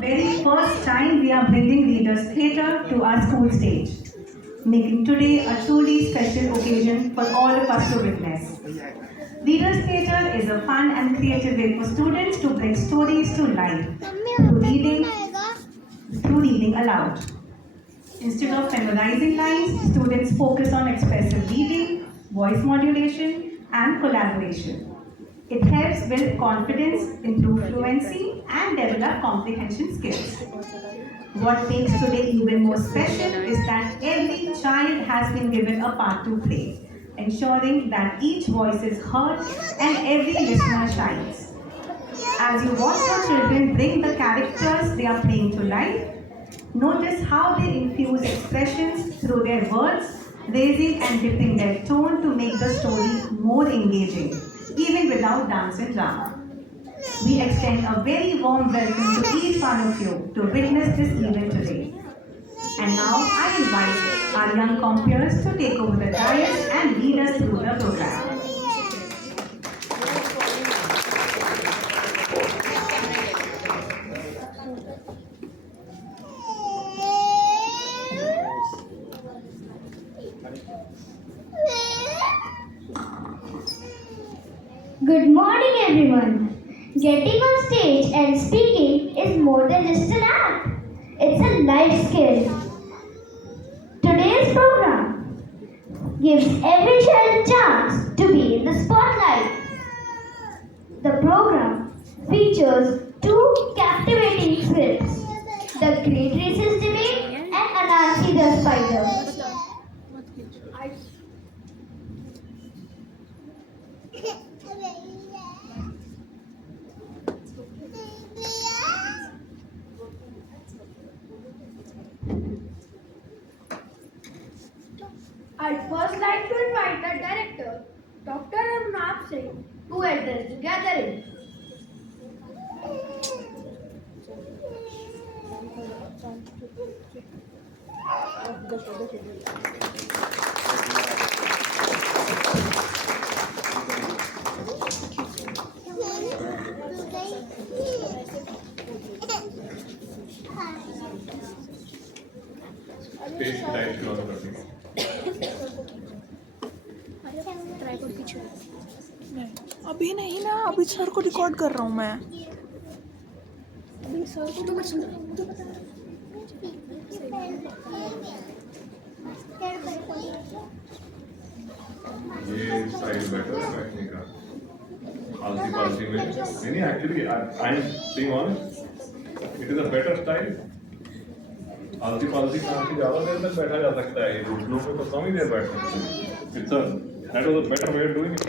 Very first time we are bringing Leaders Theatre to our school stage, making today a truly special occasion for all of us to witness. Leaders Theatre is a fun and creative way for students to bring stories to life through reading aloud. Instead of memorizing lines, students focus on expressive reading, voice modulation, and collaboration. It helps build confidence, improve fluency, and develop comprehension skills. What makes today even more special is that every child has been given a part to play, ensuring that each voice is heard and every listener shines. As you watch your children bring the characters they are playing to life, notice how they infuse expressions through their words, raising and dipping their tone to make the story more engaging, even without dance and drama. We extend a very warm welcome to each one of you to witness this event today. And now I invite our young compeers to take over the dais and lead us through the program. Good morning, everyone. Getting on stage and speaking is more than just an act, it's a life skill. Today's program gives every child a chance to be in the spotlight. The program features two captivating films, The Great Racist Debate and Anansi the Spider. I'd first like to invite the director, Dr. Arunab Singh, to address the gathering. Stage की light close कर दी अभी नहीं ना, अभी sir को record कर रहा हूँ मैं। अभी सर को तो कुछ ये स्टाइल बेटर है बैठने का आलसी पालसी में नहीं actually I am being honest it is a better style आलसी पालसी कहाँ से ज़्यादा देर तक बैठा जा सकता है ये घुटनों पे तो कम ही देर बैठ सकते हैं it's a that was a better way of doing it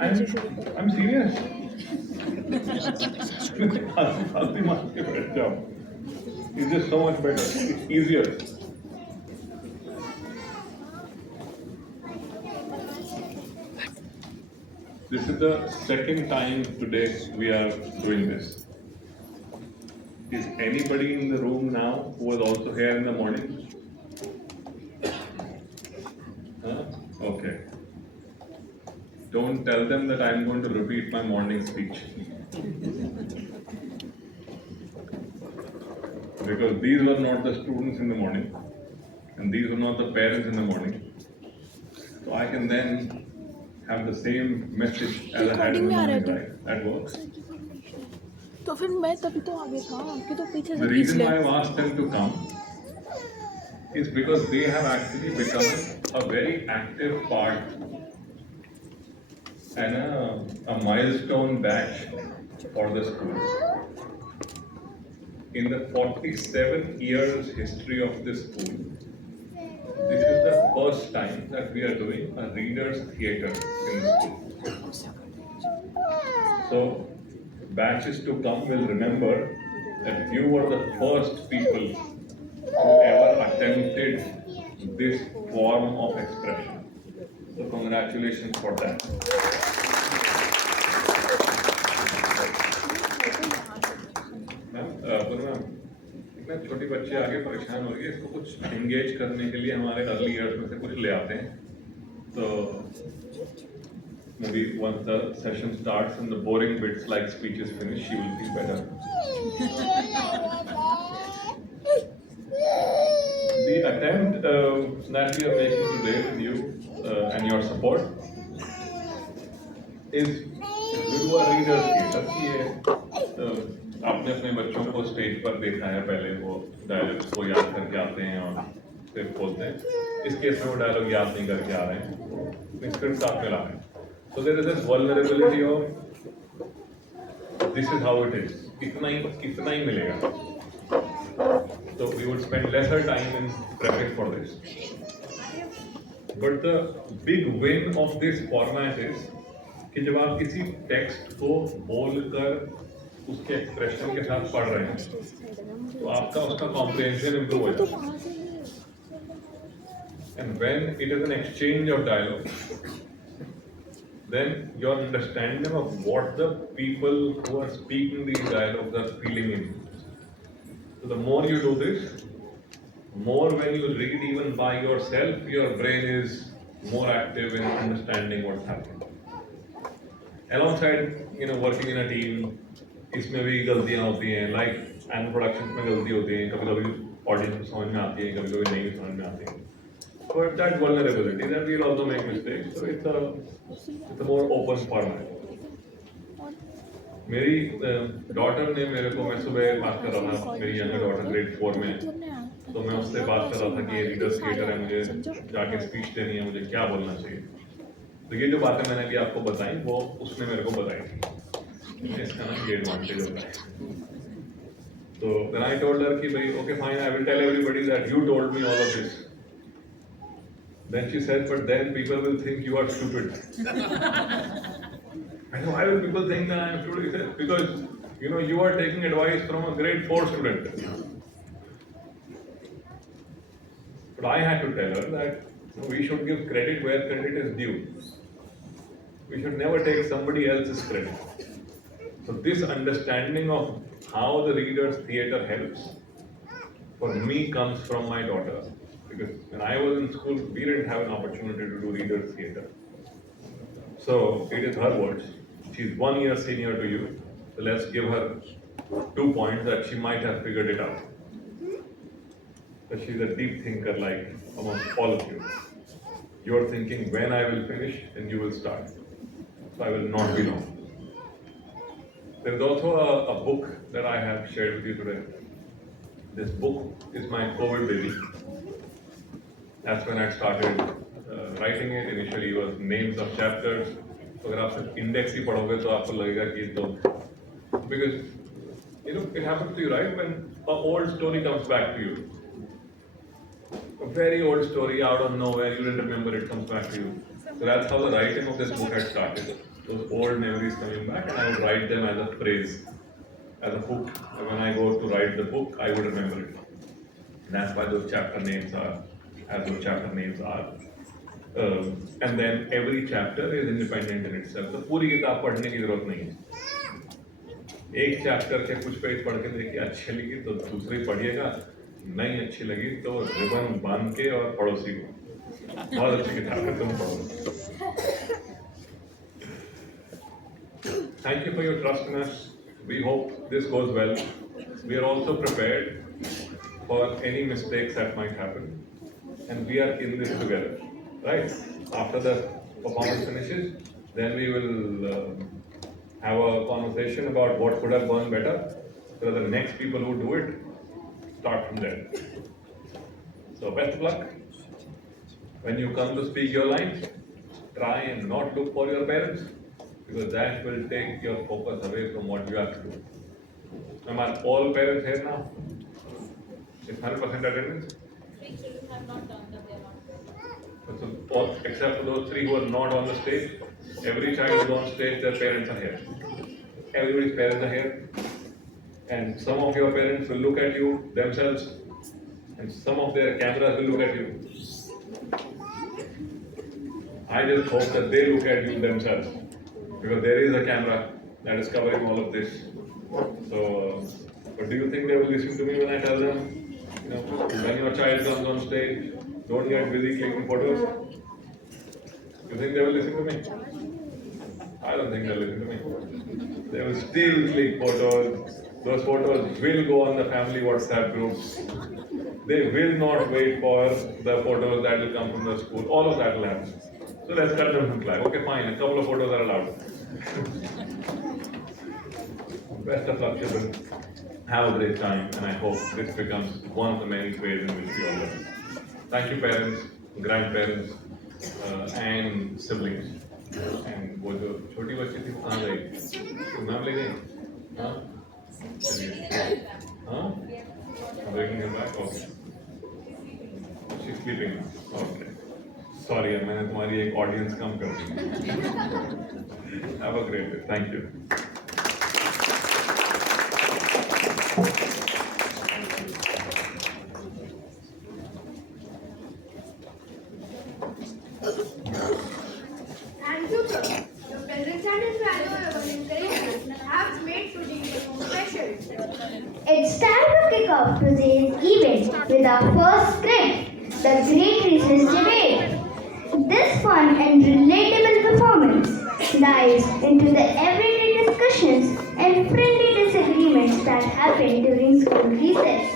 I am serious आलसी मान के बैठ जाओ it's just so much better it's easier This is the second time today we are doing this. Is anybody in the room now who was also here in the morning? Huh? Okay. Don't tell them that I'm going to repeat my morning speech. Because these were not the students in the morning, and these were not the parents in the morning. So I can then have the same message as I had in the morning, right? That works. तो फिर मैं तभी तो आगे था कि तो पीछे से The खींच reason ले। why I've asked them to come is because they have actually become a very active part and a milestone batch for the school. In the 47 years history of this school, this is the first time that we are doing a readers theatre in the school. So batches to come will remember that you were the first people who ever attempted this form of expression. So congratulations for that. इतना छोटी बच्ची आगे परेशान हो रही है इसको कुछ एंगेज करने के लिए हमारे अर्ली ईयर्स में से कुछ ले आते हैं तो maybe once the session starts and the boring bits like speech is finished, she will feel better. that we are making today with you and your support is we do a reader theater कि ये आपने अपने बच्चों को stage पर देखा है पहले वो डायलॉग्स को याद करके आते हैं और फिर बोलते हैं इस केस में वो डायलॉग याद नहीं करके आ रहे हैं स्क्रिप्ट साथ में ला रहे हैं so there is this vulnerability of this is how it is इतना ही मिलेगा so we would spend lesser time in prepping for this but the big win of this format is कि जब आप किसी टेक्स्ट को बोलकर उसके एक्सप्रेशन के साथ पढ़ रहे हैं तो आपका उसका कॉम्प्रिहेंशन इंप्रूव हो जाता है and when it is an exchange of dialogue then your understanding of what the people who are speaking these dialogues are feeling in so the more you do this more when you read even by yourself your brain is more active in understanding what's happening alongside working in a team इसमें भी गलतियां होती हैं like animal production में गलती होती है कभी कभी ऑडियंस को समझ में आती है कभी कभी नहीं समझ में आती है but that vulnerability that we'll also make mistakes so it's a more open format मेरी डॉटर ने मेरे को मैं सुबह बात कर रहा था मेरी यंगर डॉटर ग्रेड 4 में तो मैं उससे बात कर रहा था कि ये रीडर्स थिएटर है मुझे जाके स्पीच देनी है मुझे क्या बोलना चाहिए तो ये जो बातें मैंने अभी आपको बताई वो उसने मेरे को बताई थी इसका ना ये एडवांटेज होता है तो then I told her कि भाई okay fine I will tell everybody that you told me all of this then she said but then people will think you are stupid I know why will people think that I am stupid he said because you are taking advice from a grade 4 student but I had to tell her that we should give credit where credit is due we should never take somebody else's credit so this understanding of how the reader's theater helps for me comes from my daughter because when I was in school we didn't have an opportunity to do reader's theater so it is her words she's 1 year senior to you so let's give her 2 points that she might have figured it out so she's a deep thinker like amongst all of you you're thinking when I will finish and you will start so I will not be long there is also a book that I have shared with you today. This book is my COVID baby. That's when I started writing it. Initially, it was names of chapters. So अगर आप सिर्फ index ही पढ़ोगे तो आपको लगेगा कि तो because it happens to you right when an old story comes back to you. A very old story out of nowhere you didn't remember it comes back to you. So that's how the writing of this book had started. Those old memories coming back and I would write them as a phrase, as a hook. And when I go to write the book, I would remember it. And that's why those chapter names are, as those chapter names are. And then every chapter is independent in itself. तो पूरी किताब पढ़ने की जरूरत नहीं है एक chapter के कुछ पेज पढ़ के देखिए अच्छी लगी तो दूसरी पढ़िएगा नहीं अच्छी लगी तो रिबन बांध के और पड़ोसी को बहुत अच्छी किताब है तुम पढ़ो Thank you for your trust in us. We hope this goes well. We are also prepared for any mistakes that might happen. And we are in this together, right? After the performance finishes, then we will have a conversation about what could have gone better so that the next people who do it start from there. So best of luck. When you come to speak your lines, try and not look for your parents. Because that will take your focus away from what you have to do. Am all parents here now? It's 100% attendance? 3 children have not done that, they are not. So except for those 3 who are not on the stage, every child who is on stage, their parents are here. Everybody's parents are here. And some of your parents will look at you themselves, and some of their cameras will look at you. I just hope that they look at you themselves. Because there is a camera that is covering all of this. So, but do you think they will listen to me when I tell them, when your child comes on stage, don't get busy clicking photos? You think they will listen to me? I don't think they'll listen to me. They will still click photos, Those photos will go on the family WhatsApp groups. They will not wait for the photos that will come from the school. All of that will happen. So let's cut them some slack. Okay, fine. A couple of photos are allowed. Best of luck, children. Have a great time, and I hope this becomes one of the many ways in which you all learn. Thank you, parents, grandparents, and siblings. And वो जो छोटी बच्ची थी कहाँ गई? नाम ले गई? हाँ? चलिए. हाँ? Bringing her back. Okay. She's sleeping now. Okay. Sorry, मैंने तुम्हारी एक audience कम कर दी. Have a great day. Thank you. Thank you, sir. Your presence and invaluable encouragement have made today special. It's time to kick off today's event with our first script, the Great Recess Debate. This fun and relatable performance dives into the everyday discussions and friendly disagreements that happen during school recess.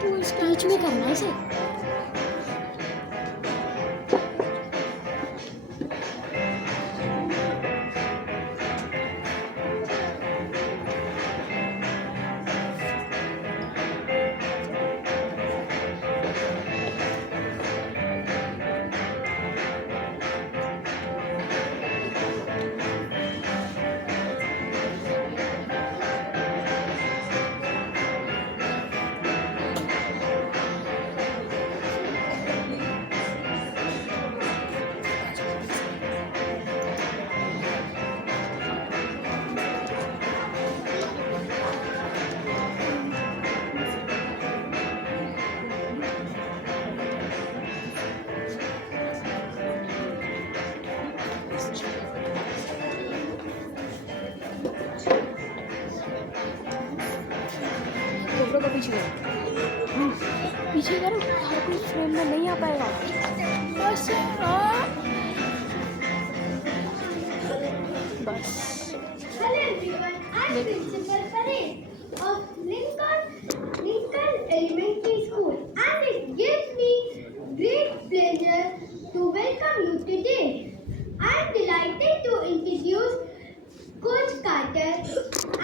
तू speech में करना है इसे. GoPro का पीछे करो. पीछे करो, हर कोई फ्रेम में नहीं आ पाएगा. बस बस. Hello everyone, I'm Principal Paresh of Lincoln Elementary School, and it gives me great pleasure to welcome you today. I'm delighted to introduce Coach Carter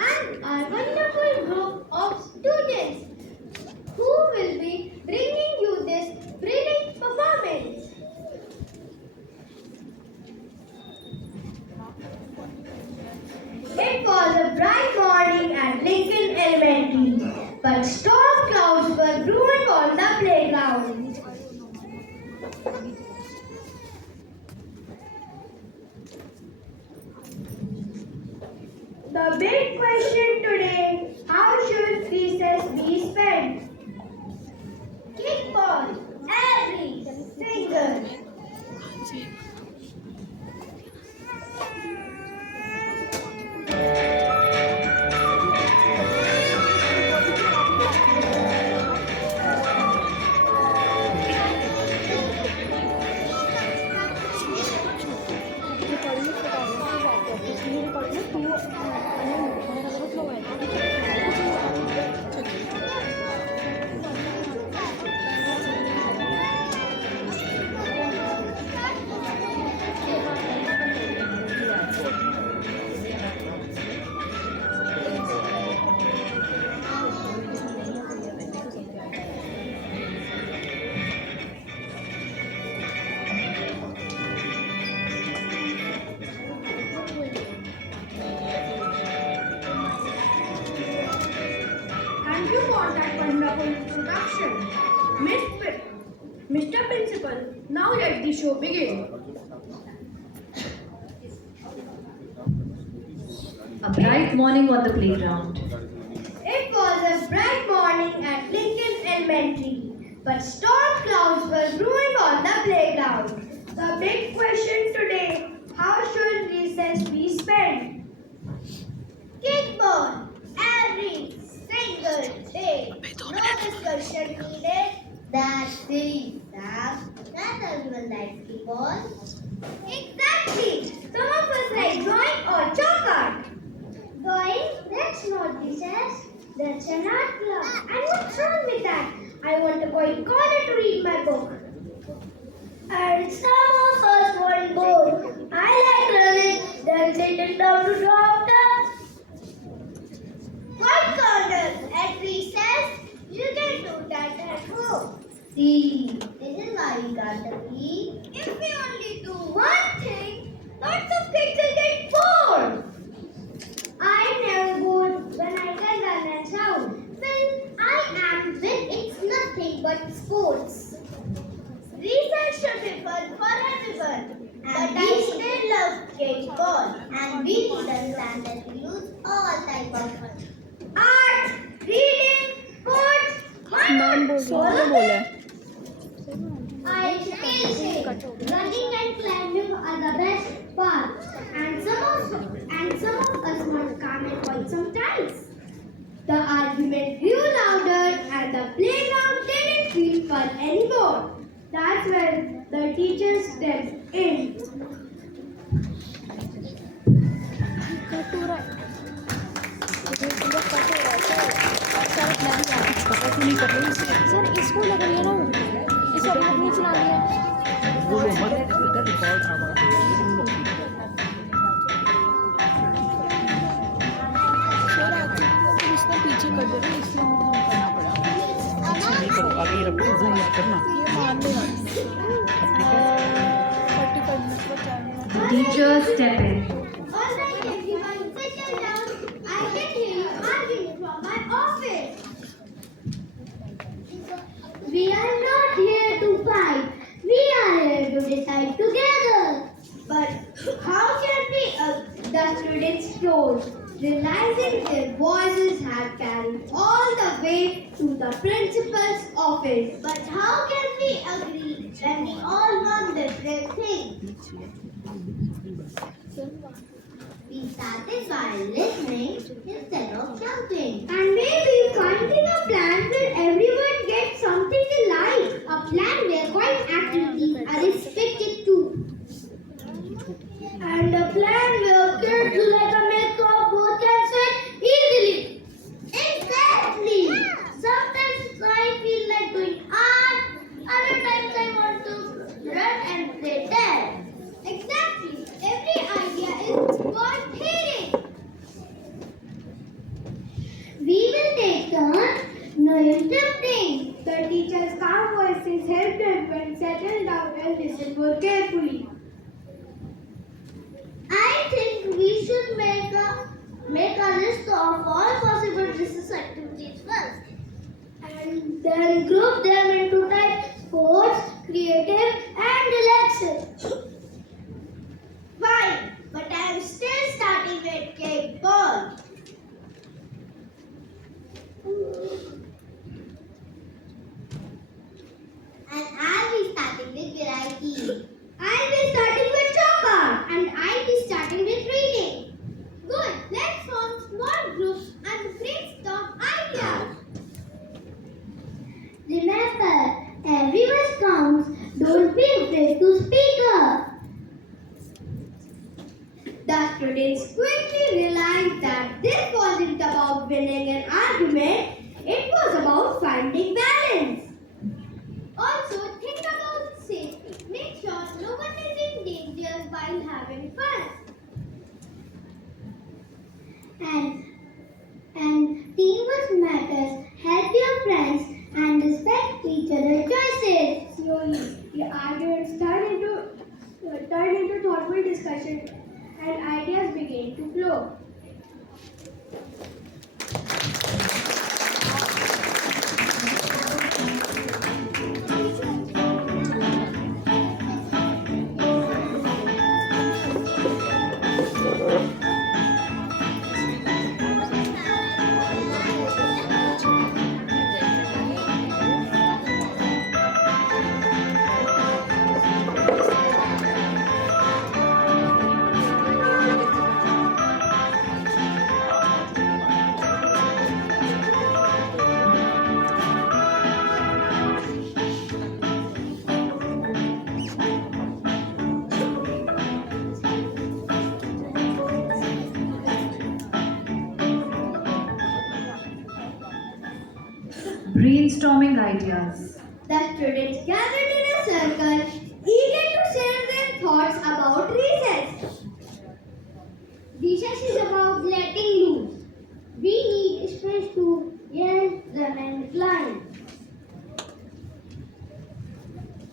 and our wonderful group of students who will be bringing you this brilliant performance. It was a bright morning at Lincoln Elementary, but storm clouds were brewing on the playground. The big question today, how should recess be spent? Kickball, every single. Thank you for that wonderful introduction. Mr. Principal, now let the show begin. A bright morning on the playground. It was a bright morning at Lincoln Elementary, but storm clouds were brewing on the playground. The big question today, how should recess be spent? Kickball, every single day. No discussion needed. That's silly, Sam. Not everyone likes kickball. ball? Exactly! Some of us like drawing or chalk art. Boys, that's not recess. That's an art club. And what's wrong with that? I want to go in corner to read my book. And some of us want both. I like running, then sitting down to draw what corner at recess? You can do that at home. See, this is why we got the key. If we only do one thing, lots of kids will get bored. I never bored when I can run and shout. Well, I am when it's nothing but sports. Recess should be fun for everyone. And we still love kickball. And we need understand that we use all type of fun. Art, reading, sports, नाम बोल रहा बोला I still say running and climbing are the best part, and some of us want to calm and quite sometimes. The argument grew louder, and the playground didn't feel fun anymore. That's when the teacher stepped in. Cut हो रहा है पूरा cut हो रहा है sir plan पता क्यों नहीं कर रही सर इसको लग रही है ना इसे अपना नहीं चला लिया वो मत इधर रिकॉर्ड आवाज सर आगे इसने पीछे कर दे रहा इसलिए मुझे करना पड़ा नहीं करो आगे ही रखो जूम मत करना ये मान लेगा 45 मिनट का क्या minute Teachers step in. All right, everyone, settle down. I can hear you arguing from my office. We are not here to fight. We are here to decide together. But how can we, the students told, realizing their voices had carried all the way to the principal's office. But how can we agree when we all want different things? We started by listening instead of shouting. And maybe finding a plan where everyone gets something they like. A plan where quiet activities are restricted too. And a plan where kids who like a mix of both can sweat easily. Exactly. Sometimes I feel like doing art. Other times I want to run and play tag. Exactly. Every idea is worth hearing. We will take turns, no interrupting. The teacher's calm voices helped everyone settle down and listen more carefully. I think we should make a list of all possible recess activities first. And then group them into types: sports, creative, and relaxing. Fine, but I am still starting with kickball. And I'll be starting with variety. I'll be starting with soccer. And I'll be starting with reading. Good, let's form small groups and brainstorm ideas. Remember, everyone counts. Don't be afraid to speak up. The students quickly realized that this wasn't about winning an argument, it was about finding balance. Also, think about safety. Make sure no one is in danger while having fun. And teamwork matters. Help your friends and respect each other's choices. Slowly, the arguments turned into thoughtful discussion, and ideas began to flow. brainstorming ideas. The students gathered in a circle, eager to share their thoughts about recess. Recess is about letting loose. We need space to yell, run and climb.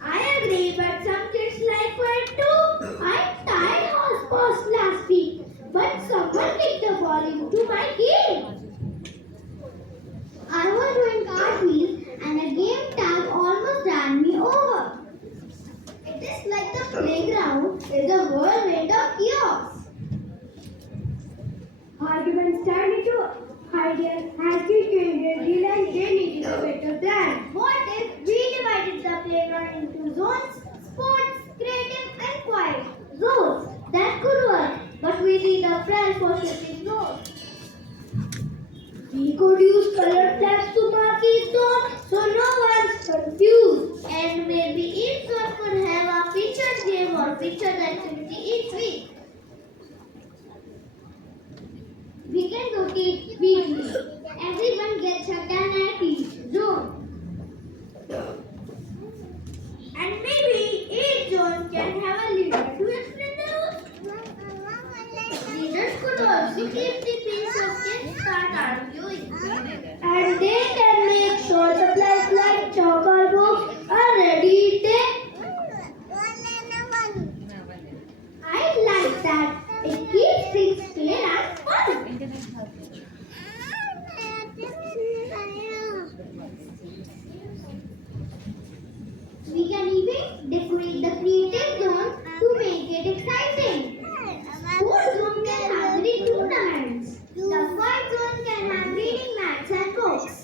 I agree, but some kids like quiet too. I tied horse post last week, but someone kicked the ball into my game. I was doing cartwheels and a game tag almost ran me over. It is like the playground is a whirlwind of chaos. Arguments turned into ideas as we realized they needed a better plan. What if we divided the playground into zones, sports, creative and quiet zones? That could work, but we need a plan for shifting zones. We could use colored flags to mark each zone so no one's confused. And maybe each zone could have a featured game or featured activity each week. We can rotate weekly. Everyone gets a turn at each zone. And maybe each zone can have a leader to explain the rules. Leaders could also keep the pace of kids start arguing. And they can make sure supplies like chalk or books are ready I like that. It keeps things fair and fun. We can even decorate the creative zone to make it exciting. Sports zone can have reading tournaments. The fun zone can have reading mats and books.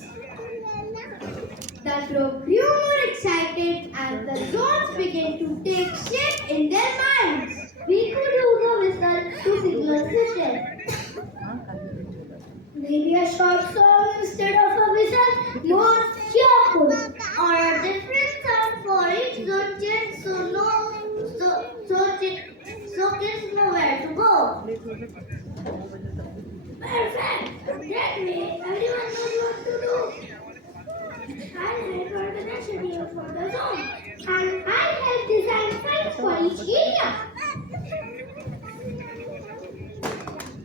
The group grew more excited as the zones began to take shape in their minds. We could use a whistle to signal success. Maybe a short song instead of a whistle, more cheerful, or a different sound for each zone just so kids know where to go. Perfect! That way, everyone knows what to do. I'll help organize schedule for the zone, and I'll help design sites for each area.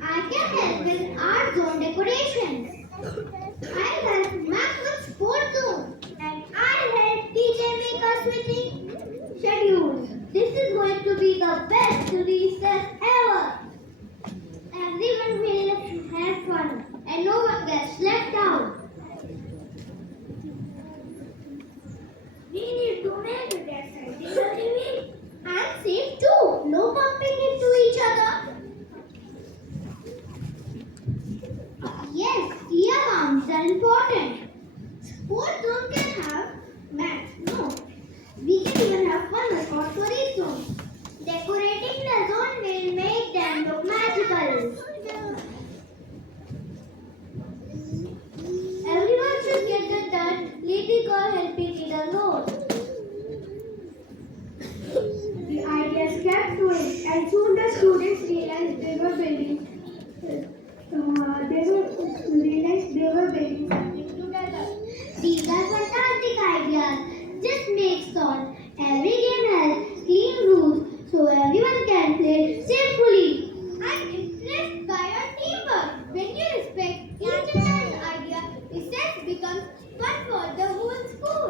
I can help with art zone decorations. I'll help map with sports zone, and I'll help DJ make a switching schedules. This is going to be the best recess ever. Everyone will have fun, and no one gets left out. We need to make it exciting every week. And safe too. No bumping into each other. Yes, clear boundaries are important. Sports zone can have mats. No. We can even have fun records for each zone. Decorating the zone will make them look magical. Everyone should get the dirt, leading or helping in a road. The ideas kept going, and soon the students realized they were building. Something together. These are fantastic ideas. Just make sure every game has clean rules so everyone can play safely. I'm impressed by your teamwork. When you respect each other's idea, recess becomes fun for the whole school.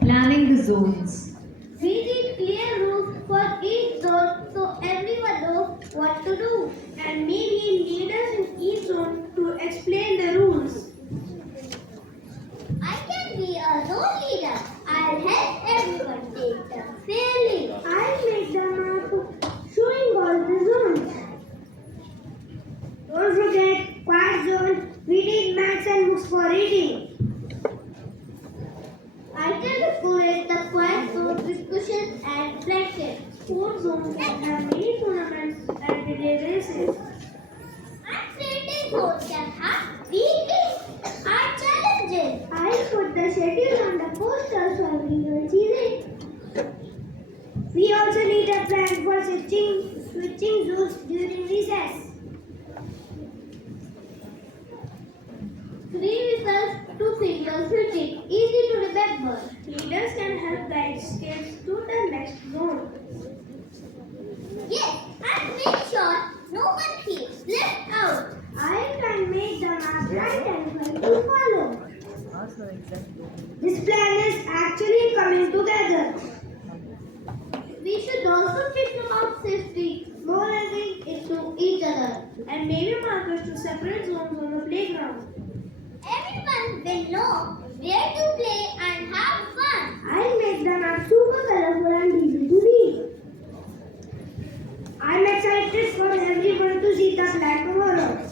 Planning the zones. We need clear rules for each zone so everyone knows what to do. And we need leaders in each zone to explain the rules. zone can have many tournaments and relay races. And creative zones can have weekly art challenges. I put the schedule on the poster so everyone sees it. We also need a plan for switching zones during recess. Three results, two single switching. Easy to remember. Leaders can help guide kids to the next zone. Yes, and make sure no one feels left out. I can make the map right and right to follow. This plan is actually coming together. We should also think about safety, no running into each other. And maybe markers to separate zones on the playground. Everyone will know where to play and have fun. I'll make the map super colorful and easy to read. I'm excited for everyone to see the plan tomorrow.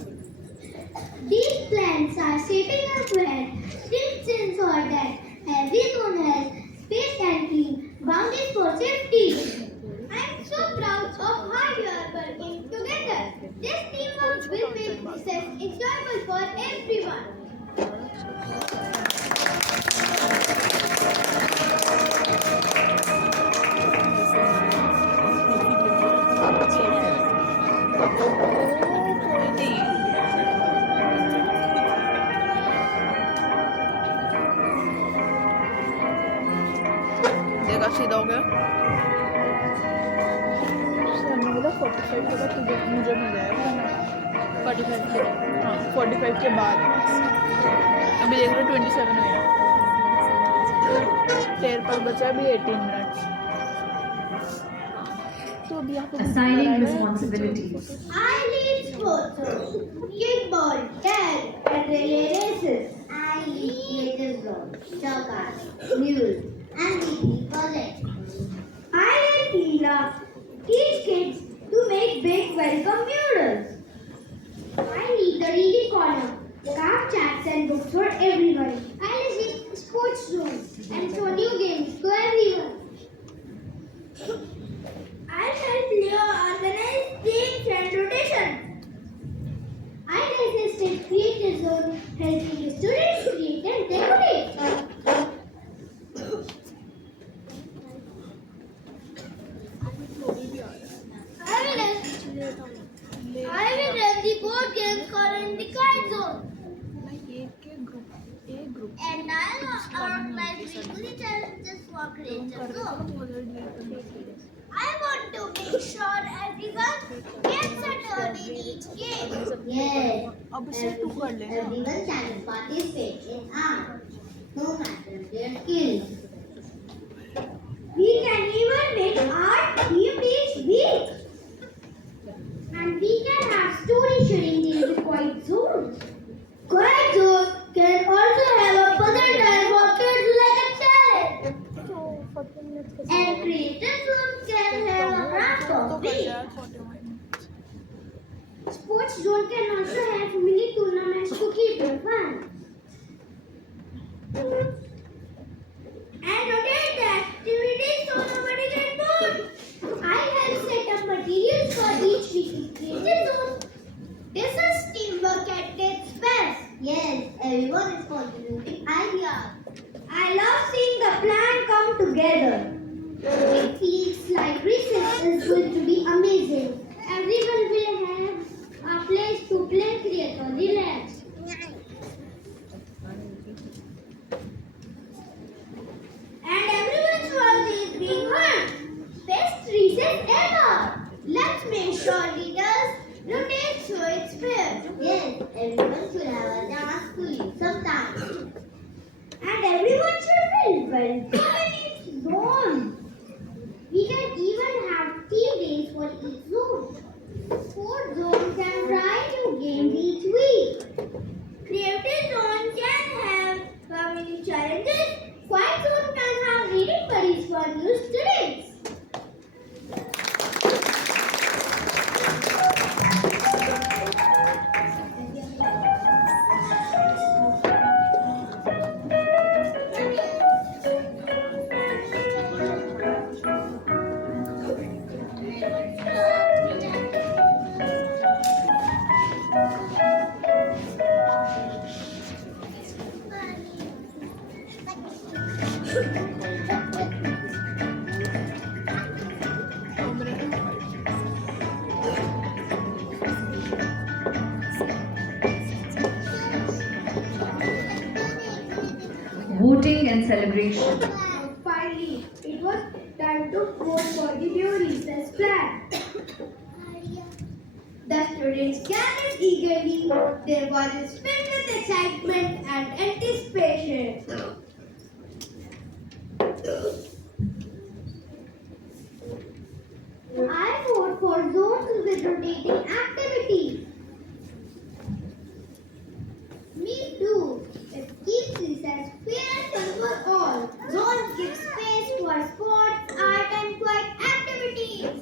These plans are shaping us well. Strict ensure that every zone has space and clean boundaries for safety. I'm so proud of how you are working together. This teamwork will make recess enjoyable for everyone. देखा सीधा हो गया sir ने बोला 45 के बाद तुझे मुझे मिल जाएगा ना 45 के हाँ 45 के बाद अभी देख रहे 27 हो गया तेरे पर बचा अभी 18 मिनट्स तो अभी यहाँ पे Assigning responsibilities. I lead sports, kickball, tag, and relay races. I lead creative zone, chalkers, mules, and weekly projects. I and Leela teach kids to make big welcome murals. I lead the reading corner, Craft chats and books for everyone. I lead sports zone, and show new games to everyone. I help Leo organize teams and rotation. I assisted creative zone, helping the students create and decorate. I will run the board games corner in the card zone. And I'll organize weekly challenges for creative zone. I want to make sure everyone gets a turn in each game. Yes. अब इसे to कर लेना Everyone can participate in art, no matter their skills. We can even make art themed each week. And we can have story sharing in the quiet zones. Quiet zone can also have a puzzle time for kids like a challenge. And creative zone can have a craft तो of कर week. यार 41 Sports zone can also have mini tournaments to keep it fun. And rotate the activities so nobody gets bored. I help set up materials for each weekly creative zone. This is teamwork at its best. Yes, everyone is contributing ideas. I love seeing the plan come together. It feels like recess is going to be amazing. Everyone will have a place to play, create, or relax. And everyone's work is being heard. Best recess ever. Let's make sure leaders rotate so it's fair. Yes, everyone should have a chance to leave sometime. And everyone should feel welcome in each zone. We can even have team days for each zone. Sports zone can try new games each week. Creative zone can have family challenges. Quiet zone can have reading buddies for new students. and celebration. Finally, it was time to vote for the new recess plan. The students gathered eagerly. Their voices filled with excitement and anticipation. I vote for zones with rotating activities. Me too. It keeps recess fair and fun for all. Zones give space for sports, art and quiet activities.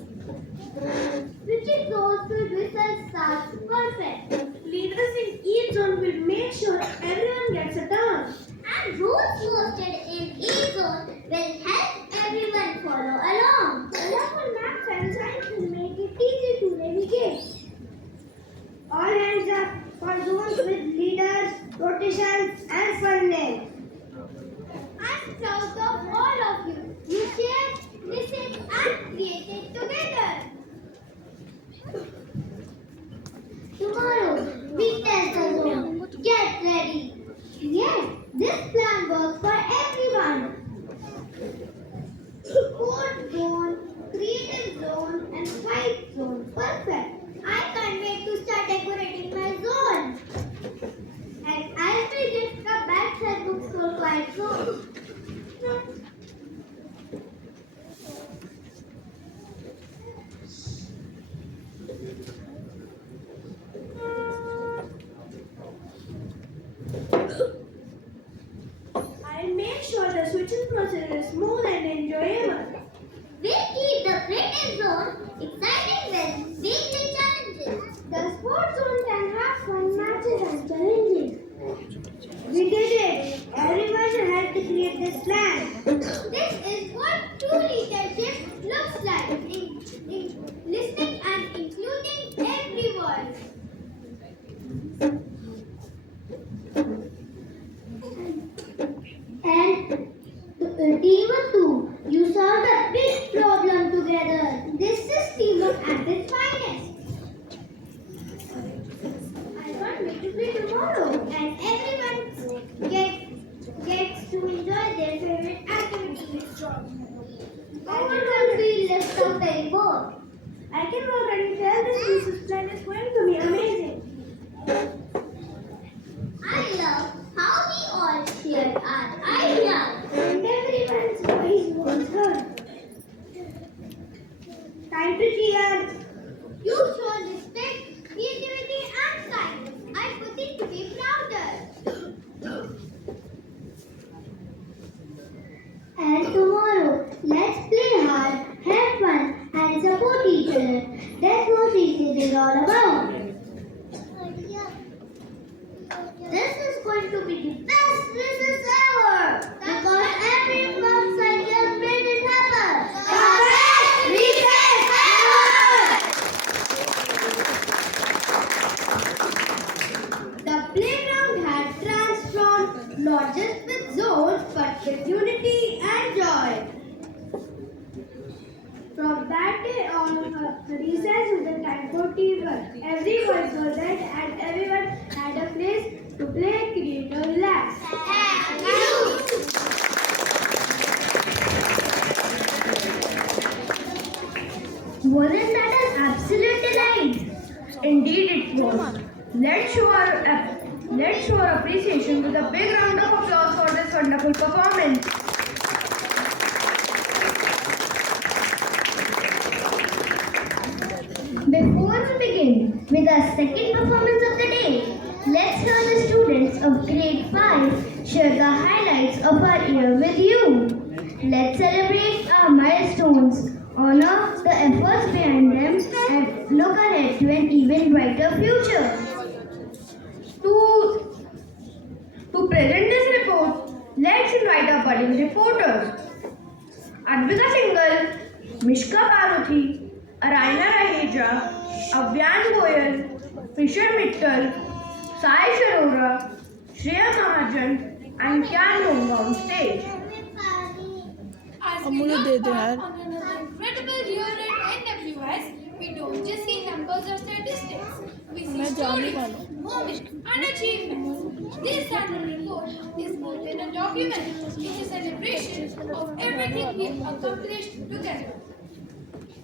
Switching zones to recess starts perfect. Leaders in each zone will make sure everyone gets a turn. And rules posted in each zone will help everyone follow along. Colorful maps and signs will make it easy to navigate. All hands up for zones with leaders, rotations, and funness. I'm proud of all of you. You shared, listened, and created together. Tomorrow, we test the zone. Get ready. Yes, this plan works for everyone. Code zone, creative zone, and fight zone. Perfect. I can't wait to start decorating my zone. And I'll be gift the bags and books for quiet zone. I'll make sure the switching process is smooth and enjoyable. We'll keep the creative zone exciting with weekly challenges. The sports zone can have fun matches and challenges. We did it! Everyone should help to create this plan. This is what true leadership looks like. Listening and including every voice. And teamwork too. You solved a big problem together. This is teamwork at its finest. I can't wait to play tomorrow. And everyone gets to enjoy their favorite activities. No one will feel left out anymore. I can already tell this recess plan is going to be amazing. I love how we all shared our ideas. And everyone's voice was heard. Time to cheer. You showed respect, creativity and kindness. I couldn't be prouder. And tomorrow, let's play hard, have fun and support each other. That's what recess is all about. This is going to be the best recess ever! Because everyone celebrated ever! The best recess ever! The playground had transformed not just with zones but with unity and joy. From that day on, recess was a time for teamwork. Every voice was heard and everyone had a place to play, create, or relax. Thank you. Wasn't that an absolute delight? Indeed it was. Let's show our appreciation with a big round of applause for this wonderful performance. Before we begin with our second performance of the day, let's hear the students of grade 5 share the highlights of our year with you. Let's celebrate our milestones, honor the efforts behind them, and look ahead to an even brighter future. To present this report, let's invite our budding reporters. Advika Singhal, Mishka Paruthi, Araina Raheja, Avyan Goyal, Fisher Mittal, Sai Sharora, Shreya Mahajan, and Kyan Lunga on stage. अब मुझे दे दो यार On an incredible year at NWS, we don't just see numbers or statistics. We see मैं जाने stories, वाला हूँ moments, and achievements. This annual report is more than a document. It is a celebration of everything we accomplished together.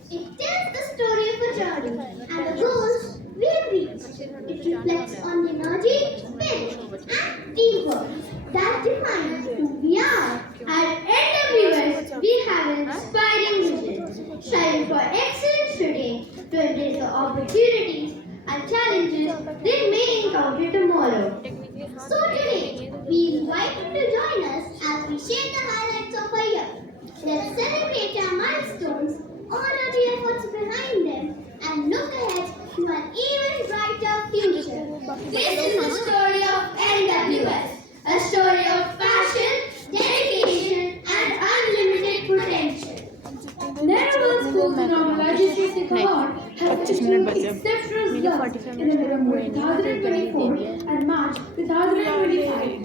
It tells the story of a journey and the goals we have reached. It reflects on the energy, spirit, and teamwork that define who we are. At NWS, we have an inspiring vision, striving for excellence today to embrace the opportunities and challenges they may encounter tomorrow. So today, we invite you to join us as we share the highlights of our year. Let's celebrate our milestones, honor the efforts behind them, and look ahead to an even brighter future. This is the story of NWS, a story of passion, dedication, and unlimited potential. Narayan School to Normalize GCSE cohort has 25 minute achieved बचे। exceptional मेरे results 45 in minute November हुए नहीं, 2024 and March 2025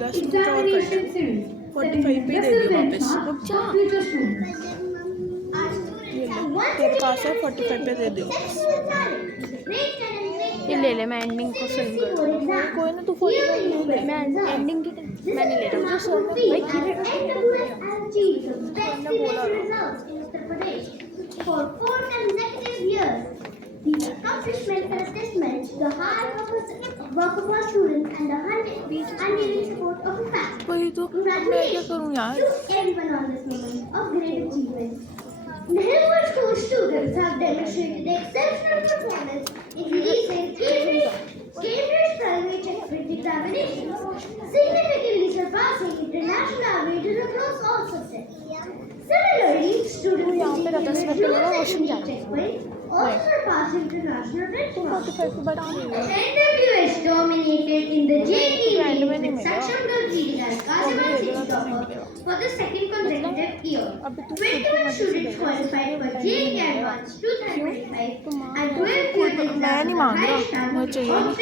10 minute और कर examination दे। series, 45 पे दे setting दियो वापस। benchmark for future students. Our students have once तेरे पास है, again 45 पे दे दियो। exceptional talent, great talent, ये ले ले, मैं एंडिंग को फिल्म कर दूँगी। कोई ना, तू 45 ले ले, मैं एंडिंग की मैं नहीं ले रहा हूँ। जो सर ने भाई for 4 consecutive years. These accomplishments are a testament to the hard work of our students and the unwavering support of the faculty. वही तो मैं क्या करूँ यार? To everyone on this moment of great achievement. Nehru School students have demonstrated exceptional performance in recent Cambridge private checkpoint examinations, significantly surpassing international averages across all subjects. Similarly, students यहाँ पे in दस minute लगा, washroom जाना। checkpoint also surpassed international benchmarks. 45 को बढ़ा देगा। NWS dominated in the JEE Random with नहीं मिलेगा। Saksham Girl reading as Kaziman City topper for the second consecutive year. 21 students qualified for JEE Advanced 2025 and 12 students मैं नहीं मांग रहा, मुझे चाहिए of नहीं।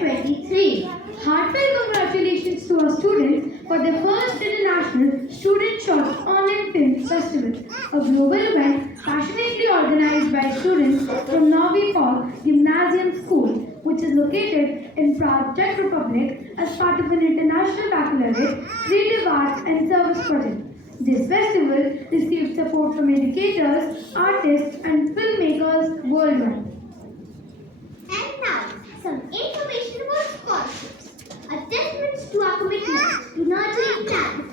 323. Heartfelt congratulations to our students for their first International Student Short Online Film Festival, a global event passionately organized by students from Novi Falk Gymnasium School, which is located in Prague, Czech Republic, as part of an international baccalaureate, creative arts and service project. This festival received support from educators, artists, and filmmakers worldwide. And now, some information about scholarships. A testament to our commitment to nurturing talent.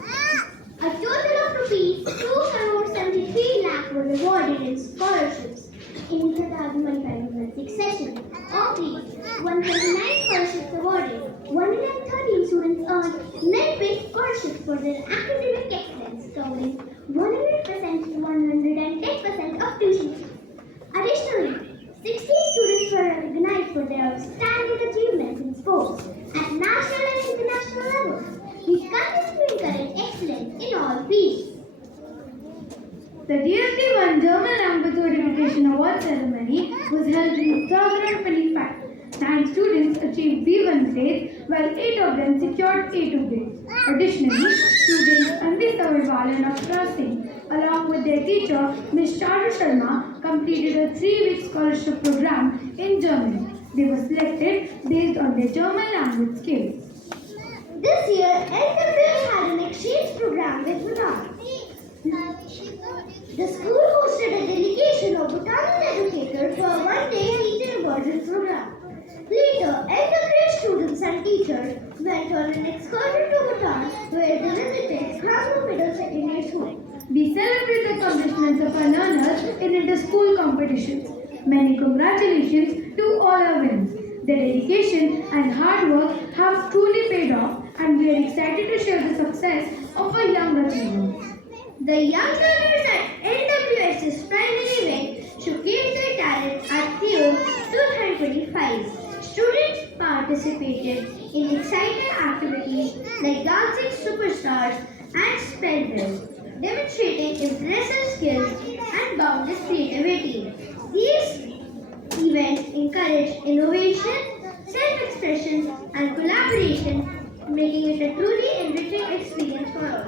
A total of rupees 2,73 lakh was awarded in scholarships in the 2025-26 session. Of these, 139 scholarships awarded. 113 students earned merit-based scholarships for their academic excellence, covering 100% to 110% of tuition fees. Additionally, 60 students were recognized for their outstanding achievements in sports at national and international levels. We continue to encourage excellence in all fields. The DSD-1 German Language Certification Award ceremony was held in 2025. 9 students achieved B1 grades, while 8 of them secured A2 grades. Additionally, students Anvi Savarwal and Akshara Singh, along with their teacher, Ms. Charu Sharma, completed a 3-week scholarship program in Germany. They were selected based on their German language skills. This year, NWS had an exchange program with Bhutan. The school hosted a delegation of Bhutanese educators for a one-day teacher immersion program. Later, NWS students and teachers went on an excursion to Bhutan where they visited Khamlu Middle Secondary School. We celebrate the accomplishments of our learners in inter-school competitions. Many congratulations to all our winners. Their dedication and hard work have truly paid off, and we are excited to share the success of our young achievers. The young learners at NWS's primary event showcased their talent at Theo 2025. Students participated in exciting activities like dancing superstars and spellbells, demonstrating impressive skills and boundless creativity. These events encourage innovation, self-expression, and collaboration, making it a truly enriching experience for all.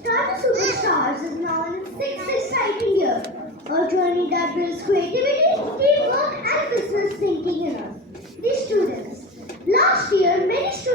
Star Superstars is now in its 6th exciting year, a journey that builds creativity, teamwork, and business thinking in us. These students. Last year, many students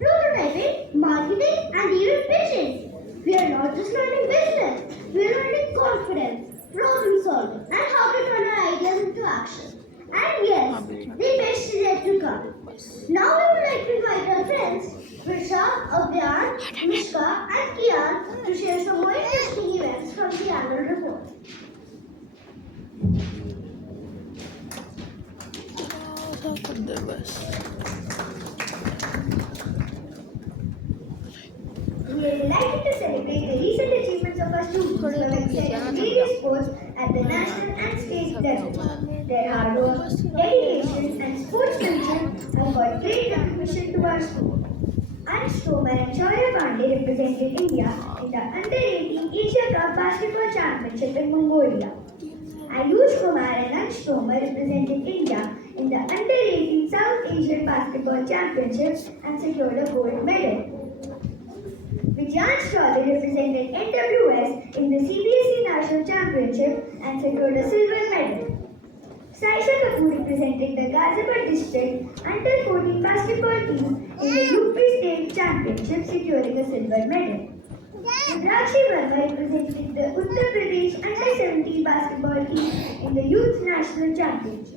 prototyping, marketing, and even pitching. We are not just learning business, we are learning confidence, problem solving, and how to turn our ideas into action. And yes, the best is yet to come. Now we would like to invite our friends, Risha, Abhyan, Mishka, and Kian to share some more interesting events from the annual report. We are delighted to celebrate the recent achievements of our students who have excelled in various sports at the national and state level. Their hard work, dedication, and sportsmanship have got great recognition to our school. Ansh Tomar and Shaurya Pandey represented India in the Under-18 Asia Cup Basketball Championship in Mongolia. Ayush Kumar and Ansh Tomar represented India in the Under-18 South Asian Basketball Championship and secured a gold medal. Vijayant Chaudhary represented NWS in the CBSE National Championship and secured a silver medal. Saisha Kapoor represented the Ghaziabad district under 14 basketball team in the UP State Championship, securing a silver medal. Rudrakshi Verma represented the Uttar Pradesh under 17 basketball team in the Youth National Championship.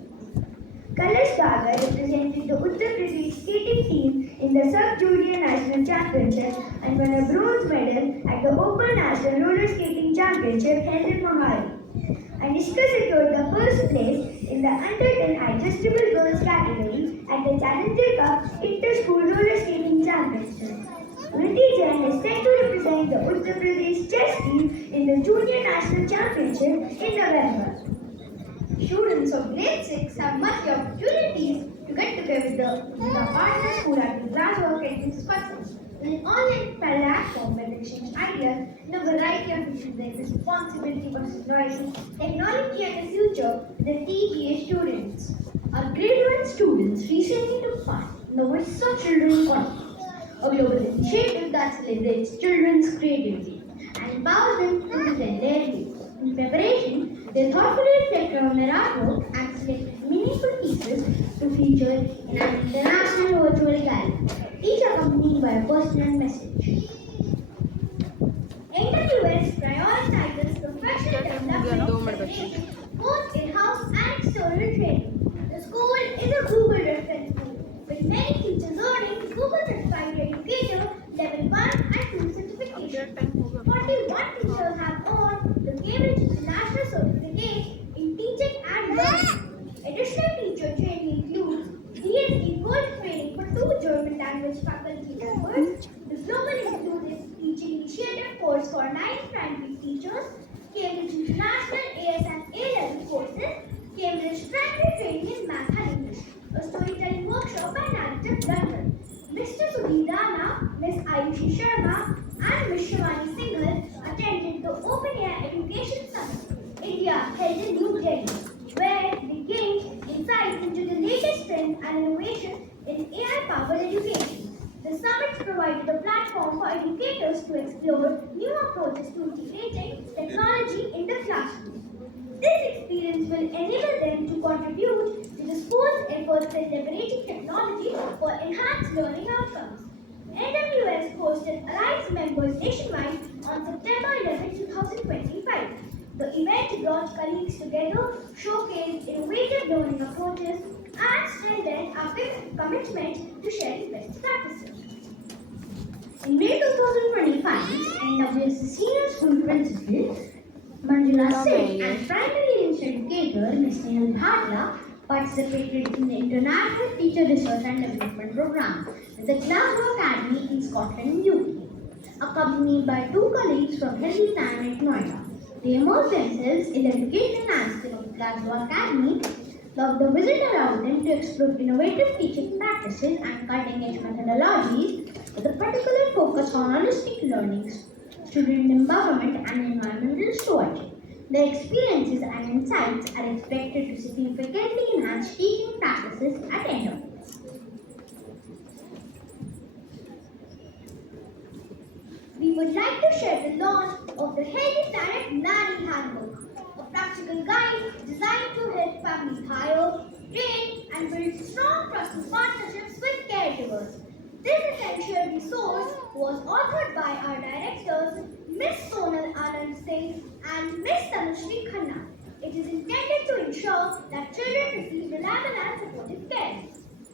Kalash Gagar represented the Uttar Pradesh skating team in the Sub-Junior National Championship and won a bronze medal at the Open National Roller Skating Championship held in Mohali. Anishka secured the first place in the Under-10 Adjustable Girls category at the Challenger Cup Inter-School Roller Skating Championship. Riti Jain is set to represent the Uttar Pradesh chess team in the Junior National Championship in November. Students of grade 6 have much opportunities to get together with the partner school at the Glasgow Academic Spaces, an online platform where they exchange ideas in a variety of issues like responsibility versus loyalty, technology and the future with the TGA students. Our grade 1 students recently took part in the Voices of Children Conference, a global initiative that celebrates children's creativity and empowers them to present their views. In preparation, they thoughtfully reflected on their artwork and selected meaningful pieces to feature in an international virtual gallery, each accompanied by a personal message. NWS prioritizes professional development training, both in-house and external training. The school is a Google reference school, with many teachers earning Google Certified Educator Level 1 and 2 certification. 41 teachers have earned the Cambridge International Certificate in Teaching and Learning. Additional teacher training includes DSE Gold training for 2 German language faculty members, Diploma Inclusive Teaching Initiative course for 9 primary teachers, Cambridge International AS and A-level courses, Cambridge primary training in math and English, a storytelling workshop by narrative journal. Mr. Sudhir Rana, Ms. Ayushi Sharma, and Ms. Shivani Singhal attended the Open Air Education Summit, India, held in New Delhi, where they gained insights into the latest trends and innovation in AI-powered education. The summit provided a platform for educators to explore new approaches to integrating technology in the classroom. This experience will enable them to contribute to the school's efforts in leveraging technology for enhanced learning outcomes. NWS hosted Alliance members nationwide on September 11, 2025. The event brought colleagues together, showcased innovative learning approaches, and strengthened our commitment to sharing best practices. In May 2025, NWS Senior School Principal Manjula Singh and Primary English Educator Ms. Nehal Bhatia participated in the International Teacher Research and Development Program with the Glasgow Academy in Scotland, UK. Accompanied by 2 colleagues from Healthy Time at Noida, they immersed themselves in the education landscape of Glasgow Academy. The visit allowed them to explore innovative teaching practices and cutting-edge methodologies with a particular focus on holistic learning, student empowerment, and environmental stewardship. Their experiences and insights are expected to significantly enhance teaching practices at NWS. We would like to share the launch of the Healthy Planet Nanny Handbook, a practical guide designed to help families hire, train, and build strong trusting partnerships with caregivers. This essential Future Resource was authored by our directors Miss Sonal Anand Singh and Miss Tanushree Khanna. It is intended to ensure that children receive reliable and supportive care.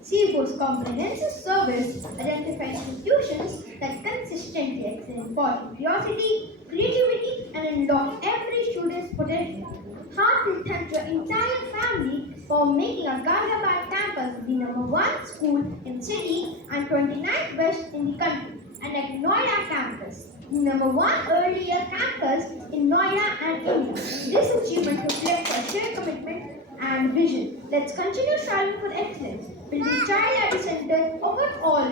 CBO's comprehensive service identifies institutions that consistently excel in fostering curiosity, creativity, and unlock every student's potential. Heartfelt thanks to our entire family for making our Ghaziabad campus the #1 school in the city and 29th best in the country, and at Noida campus, the #1 early year campus in Noida and India. This achievement reflects our shared commitment and vision. Let's continue striving for excellence, building child at the center of it all.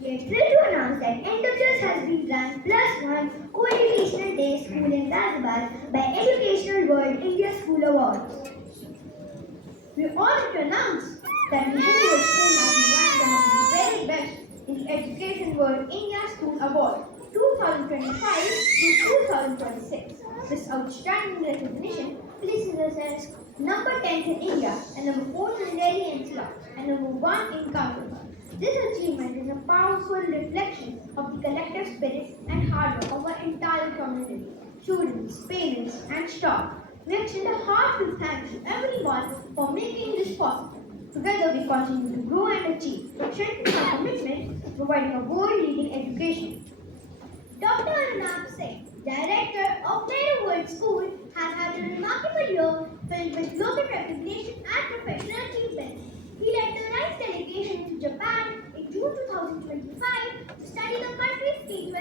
We are thrilled to announce that NWS has been ranked +1 Co-Educational Day School in Ghaziabad by Educational World India School Awards. We are honored to announce that the Hindu School has been ranked among the very best in the Education World India School Award 2025 to 2026. This outstanding recognition places us as number 10 in India and number 4 in Delhi NCR and number 1 in Calcutta. This achievement is a powerful reflection of the collective spirit and hard work of our entire community, students, parents, and staff. We extend a heartfelt thanks to everyone for making this possible. Together, we continue to grow and achieve, strengthening our commitment to providing a world-leading education. Dr. Arnab Singh, Director of Nehru World School, has had a remarkable year filled with global recognition and professional achievements. He led the RISE delegation to Japan in June 2025 to study the country's K-12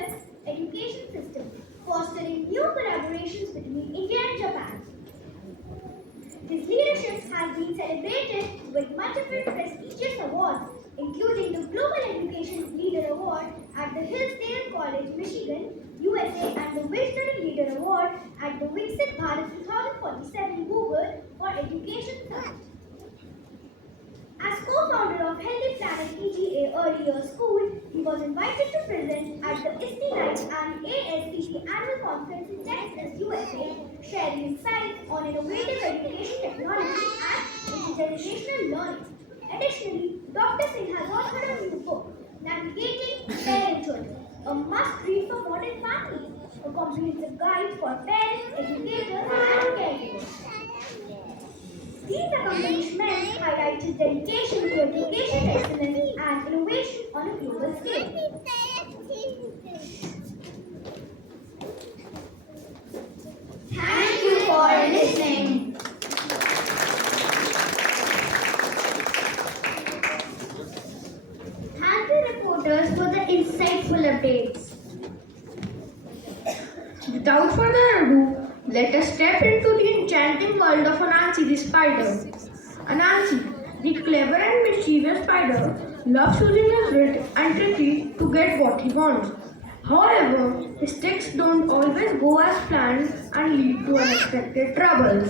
education system, fostering new collaborations between India and Japan. His leadership has been celebrated with multiple prestigious awards, including the Global Education Leader Award at the Hillsdale College, Michigan, USA, and the Visionary Leader Award at the Viksit Bharat 2047 Google for Education Summit. As co-founder of Healthy Planet EGA Early Years School, he was invited to present at the ISTE Night and ASCC Annual Conference in Texas, USA, sharing insights on innovative education technology and intergenerational learning. Additionally, Dr. Singh has authored a new book, Navigating Parenthood, a must-read for modern families, a comprehensive guide for parents, educators, and caregivers. These accomplishments highlight his dedication to education excellence and innovation on a global scale. Thank you for listening. Thank you, reporters, for the insightful updates. Without further ado, let us step into the enchanting world of Anansi the spider. Anansi, the clever and mischievous spider, loves using his wit and trickery to get what he wants. However, his tricks don't always go as planned and lead to unexpected troubles.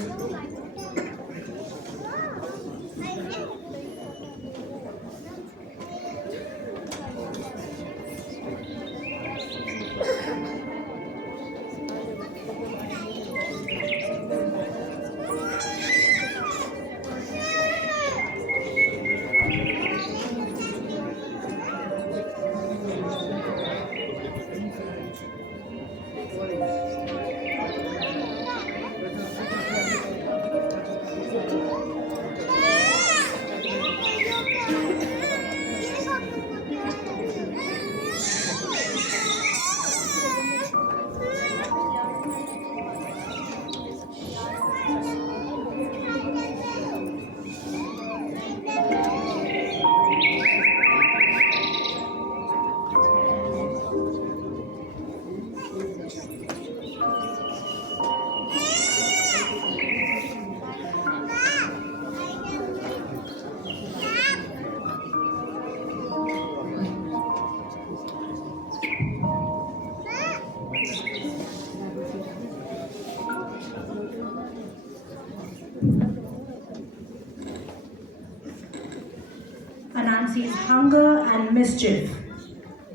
Anansi's hunger and mischief.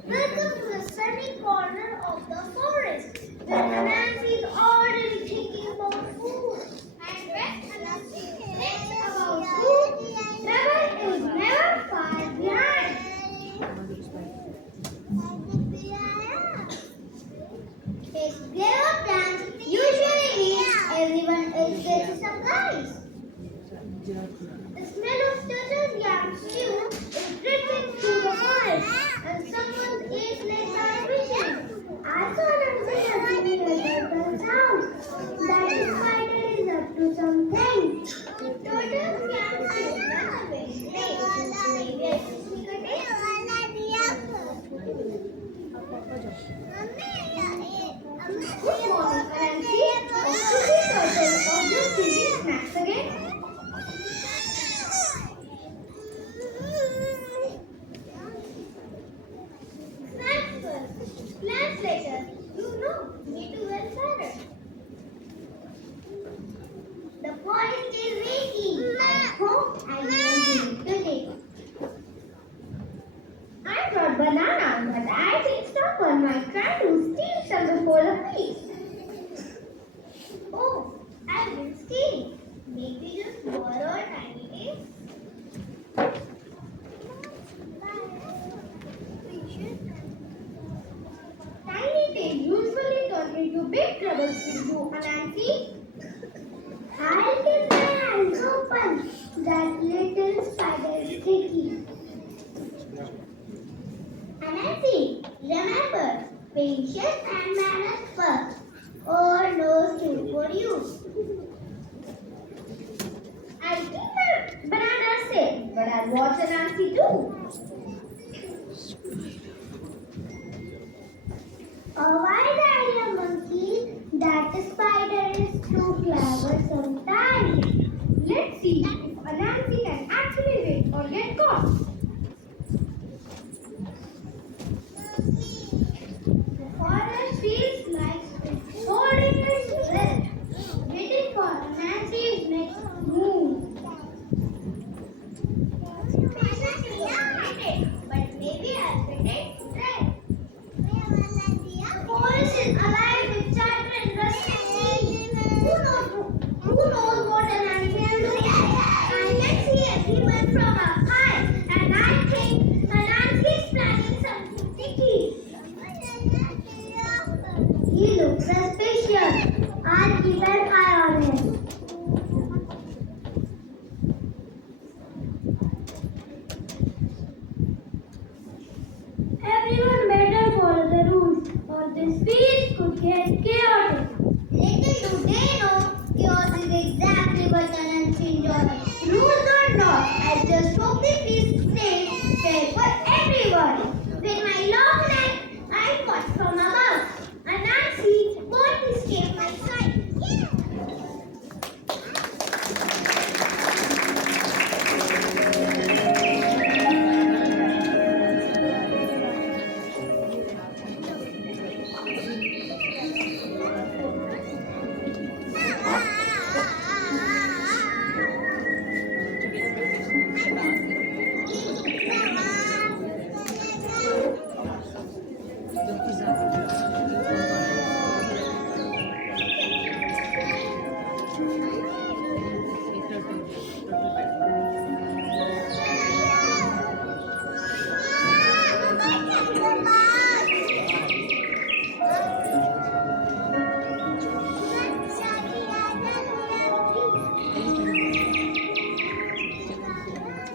Welcome to the sunny corner of the forest, where Anansi is already thinking about food. And when Anansi thinks about food, trouble is never far behind. A clever plan usually means everyone else gets a surprise. The smell of turtle yam stew is drifting through the forest, and someone is late on fishing. I saw them sitting near the turtle's house. That spider is up to something. The turtle's yam stew never been late. Maybe I should sneak a taste. Good morning, Nancy. Off to the turtle of the silly snacks again. Snacks first, plans later. You know, me too well, Sarah. The forest is waiting. I hope I will today. I brought bananas, but I think someone might try to steal some before the feast. Oh, I've been stealing. Maybe just borrow a tiny taste. Tiny tails usually turn into big troubles with you, Anansi. I'll keep my eyes open. That little spider is sticky. Anansi, remember, patience and manners first, or no stew for you. I'll keep my banana safe, but I'll watch Anansi too. Oh, why idea, monkey? That the spider is too clever sometimes. Let's see if Anansi can actually wait or get caught. The forest feels like it's holding its breath, waiting for Nancy's next move. But maybe I'll predict strength. The forest is alive with chatter and rustling leaves. Who knows what Nancy will do? I can see everyone from up high, and I think Nancy is planning something sticky. He looks suspicious. I'll keep an eye on him. Everyone better follow the rules, or this feast could get chaotic. Little do they know, chaos is exactly what Anansi enjoys. Rules or not, I just hope the feast stays fair for everyone. With my long neck, I watch from above. Anansi won't escape my sight.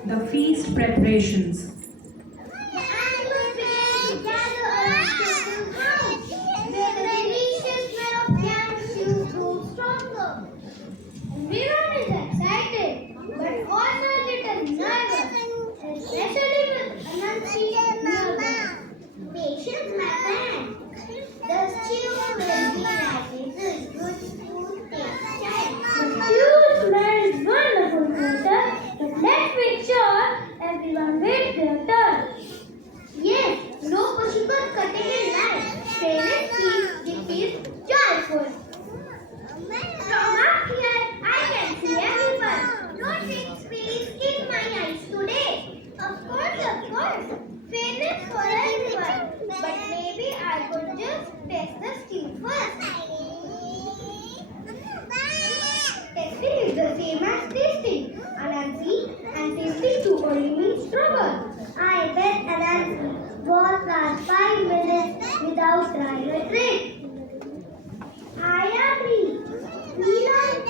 The feast preparations. The animal bears gather around Children's house, where the delicious smell of yam stew grows stronger. Everyone is excited, but also a little nervous, especially with Anansi nearby. Patience, my friend. The stew will be like this good food takes time. The stew smells wonderful, Walter, but let's make sure everyone waits their turn. Yes, no pushing or cutting in line. Fairness keeps the feast joyful. From up here, I can see everyone. Don't make space in my eyes today. Of course, fairness for everyone. But maybe I without trying a trick. I agree. We don't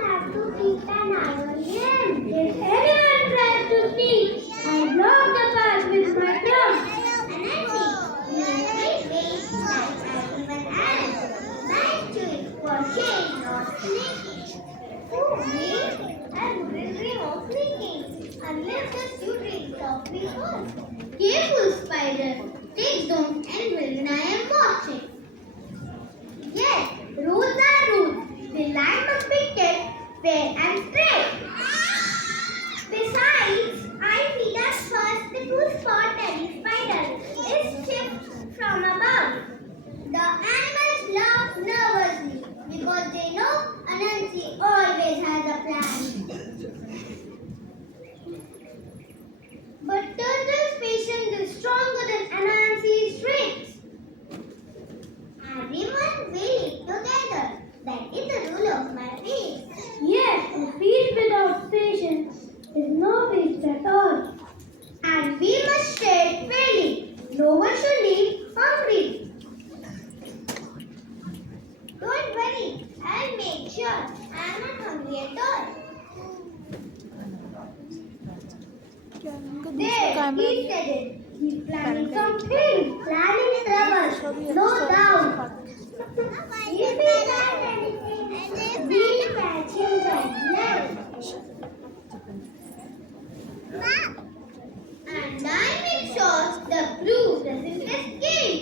have to keep an eye on him. If anyone tries to sneak, I block the path with my thumb. And I see, you are great ways like everyone else. Nice choice for shame, not sneaking. Who me? I wouldn't dream of sneaking unless the you dream softly first. Careful, spider. Things don't end well when I am watching. Yes, rules are rules. The line must be kept fair and straight. Besides, I see that first the two spot any spider is shipped from above. The animals laugh nervously because they know Anansi always has a plan. But Turtle's patience is stronger than Anansi's tricks. Everyone will eat together. That is the rule of my feast. Yes, a feast without patience is no feast at all. And we must share it fairly. No one should leave hungry. Don't worry, I'll make sure I'm not hungry at all. There, he said it. He's planning something. Planning trouble, no doubt. If he has anything, we'll catch him right now. And I make sure the crew doesn't escape.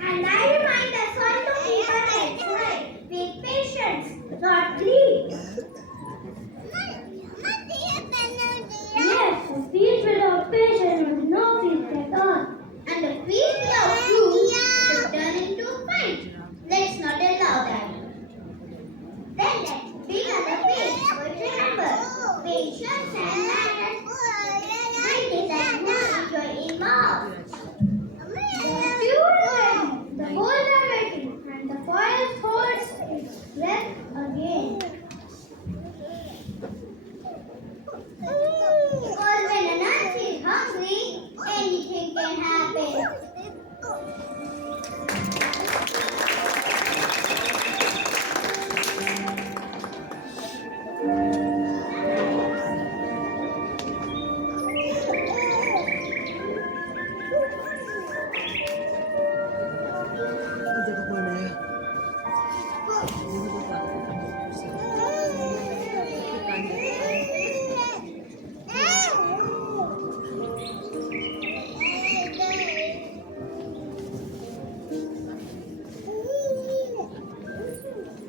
And I remind us all to keep our heads high. With patience, not greed. Yes, a feast without patience is no feast at all. And a feast without food will turn into a fight. Let's not allow that. Then let's begin the feast. But remember, patience and manners. Wait is that more enjoy in mouth. The stew is ready, the bowls are ready, and the fire holds its breath again. Because when Anansi is hungry, anything can happen.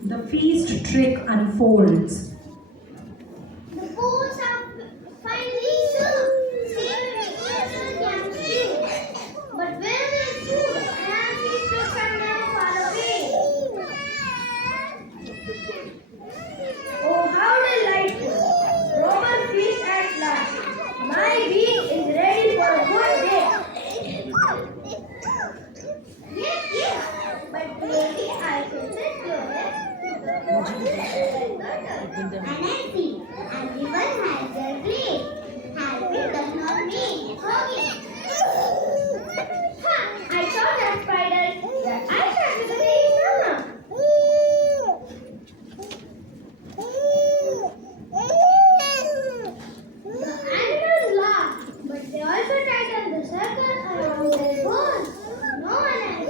The feast trick unfolds. The foods are finally served. Same with yam stew. But where is food? Anansi's tricks are never far away. Oh, how delightful! Proper feast at last. My week is ready for a good day. Yes, but maybe I should sit curious. Anansi, everyone has their plate. Helping does not mean hogging. Ha! I saw that spider. That I tried with a big stomach. The animals laugh, but they also tighten the circle around their bones. No one has.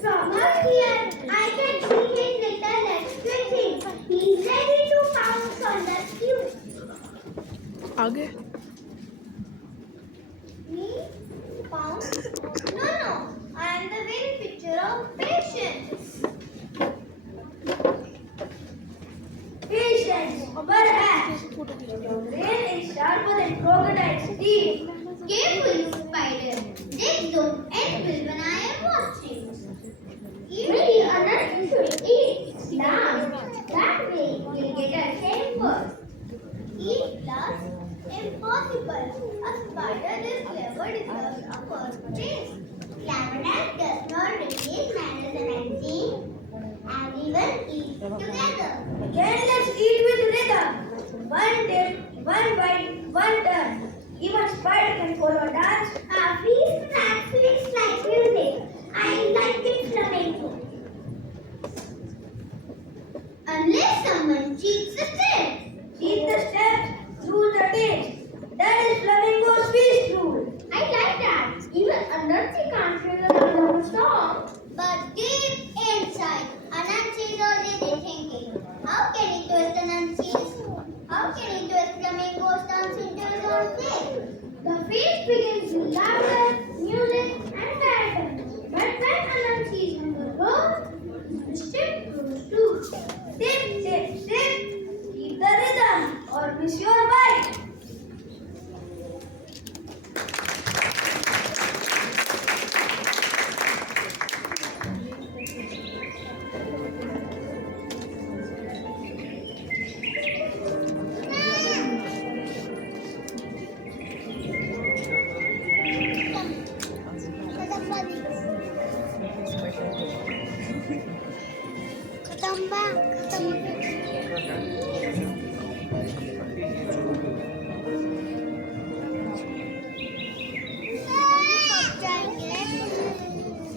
From up here, I can see his little legs twitching. He's ready to pounce on the stew. आगे Me? Pounce? No, I am the very picture of patience. Patience, perhaps. Your brain is sharper than crocodile's teeth. Careful, spider. This don't end well when I am watching. Maybe Anansi should eat last. That way we'll get our shame first. Eat last? Impossible. A spider this clever deserves a first place. Cleverness does not replace manners and Anansi. Everyone eats together. Then let's eat with rhythm. One dip, one bite, one turn. Even spider can follow a dance. Feast feels like music. I like it flamenco. Unless someone cheats the steps. Eat the steps, lose the taste. That is flamenco's feast rule. I like that. Even Anansi can't feel the rhythm of a song. But deep inside, Anansi is already thinking, how can he twist Anansi's? How can he twist Flamingo's dance into his own way? The feast begins with laughter, music, and character. But when Anansi is on the road, the ship goes to dip, dip, dip. Keep the rhythm or miss your bite.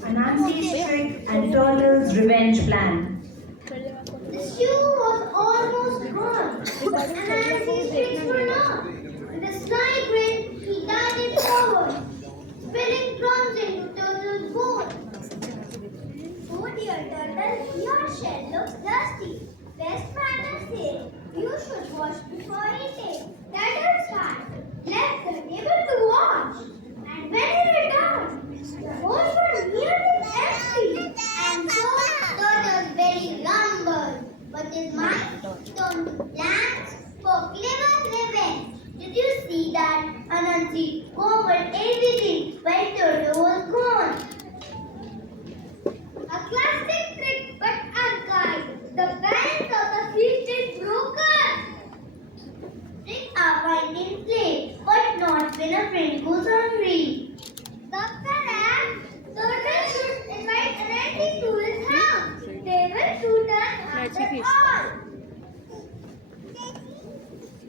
Anansi's trick and Turtle's revenge plan. The shoe was almost gone, and Anansi's tricks were not. With a sly grin, he darted forward, spilling crumbs into Turtle's bowl. Oh dear turtle, your shell looks dusty. Best manners say, you should wash before eating. Turtle's heart left the table to wash, and when he returned, the bowl was nearly empty. And so Turtle's belly rumbled, but his mind turned to plans for clever revenge. Did you see that? Anansi covered everything while Turtle was gone. A classic trick but unkind. The balance of the feast is broken. Tricks are fine in play, but not when a friend goes hungry. Dr. Ram, Turtle should invite Anansi to his house. They will soon after all.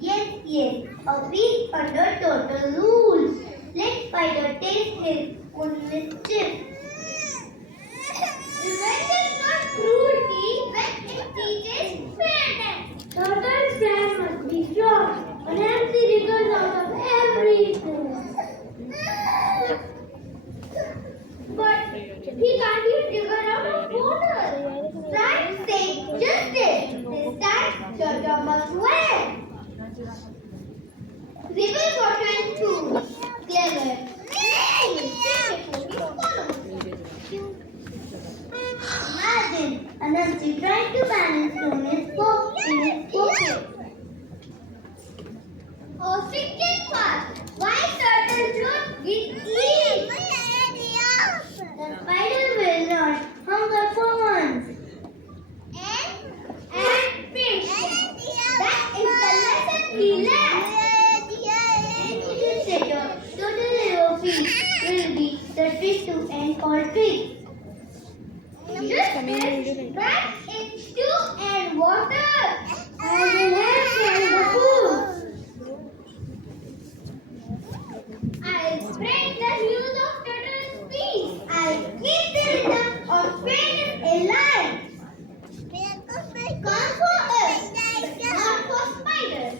Yes, a feast under Turtle rules. Let Spider taste his own mischief. Revenge is not cruelty when it teaches fairness. Turtle's plan must be pure. Anansi wriggles out of everything. But he can't even wriggle out of water. Pride says justice. This time, Turtle must win. River water and food. Clever. Imagine Anansi trying to balance from his fork in his pocket. Oh, thinking fast. Why Turtle should get eaten? The spider will not hunger for once. And fish. That is the lesson we learned. Total Hero Feast will be the trick to end all tricks. Just fish back in stew and water. I will have the food. I'll spread the news of Turtle's feast. I'll keep the rhythm of fairness alive. Come for us, but not for spiders.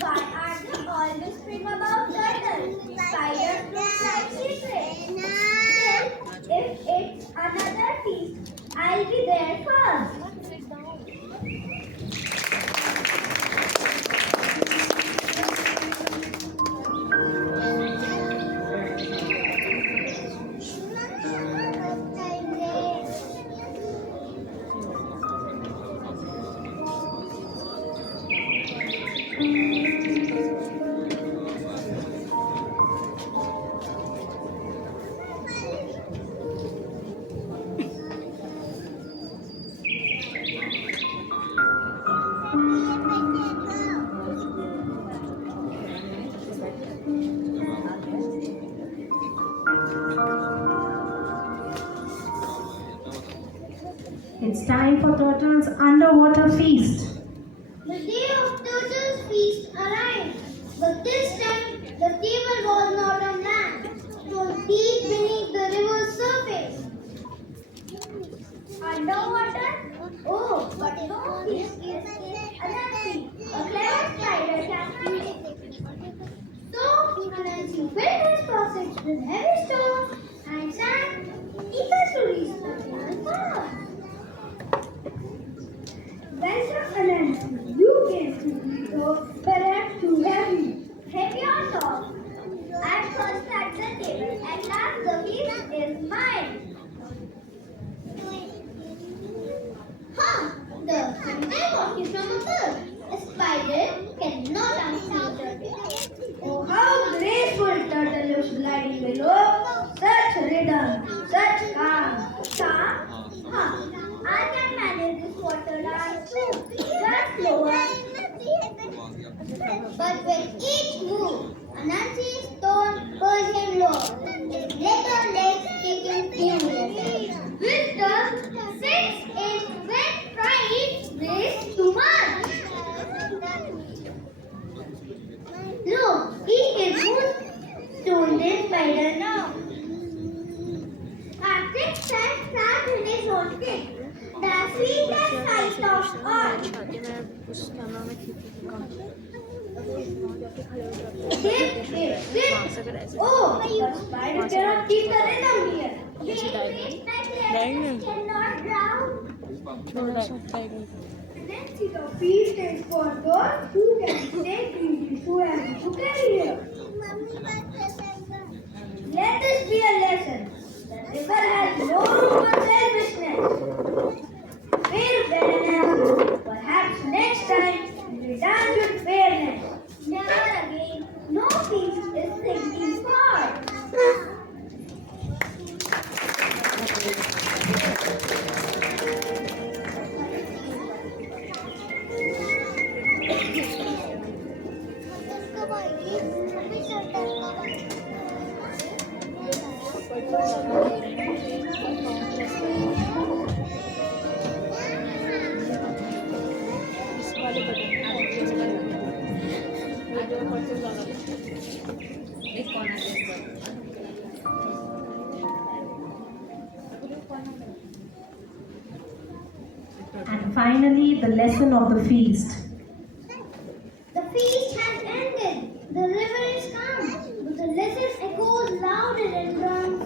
Why are they always scream about turtles? Spiders look like secrets. If it's another feast, I'll be there first. It's time for Turtle's underwater feast. The day of Turtle's feast arrived, but this below. Such rhythm, such calm. Calm? Huh. I can manage this water dance too. Just slower. But with each move, Anansi's stone Persian law. His little legs kicking furiously. Wisdom 6 is when pride weighs too much. Look, he is good. Student spider now. Patrick stands flat in his own kick. The sweetest sight of all. Oh, the spider cannot keep the rhythm here. Cannot drown. Nancy, the feast is for those who can stay clean, who have to carry here. Let this be a lesson. The river has no room for selfishness. Fair fairness. Perhaps next time we return to fairness. Never again. No peace is sinking far. And finally, the lesson of the feast. The feast has ended. The river is calm, but the lesson echoes louder in drums.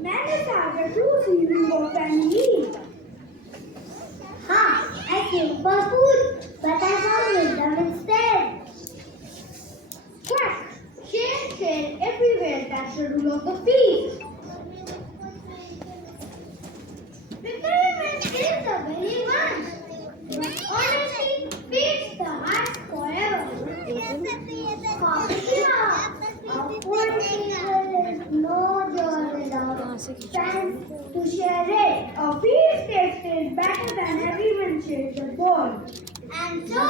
Manners are the true season of family. I came for food, but I found wisdom instead. Quack! Share everywhere. That's the rule of the feast. Experiment is the very one. But honesty feeds the heart forever. A poor people is no joy without time to share it. A feast taste is better than everyone shares the bowl. And so,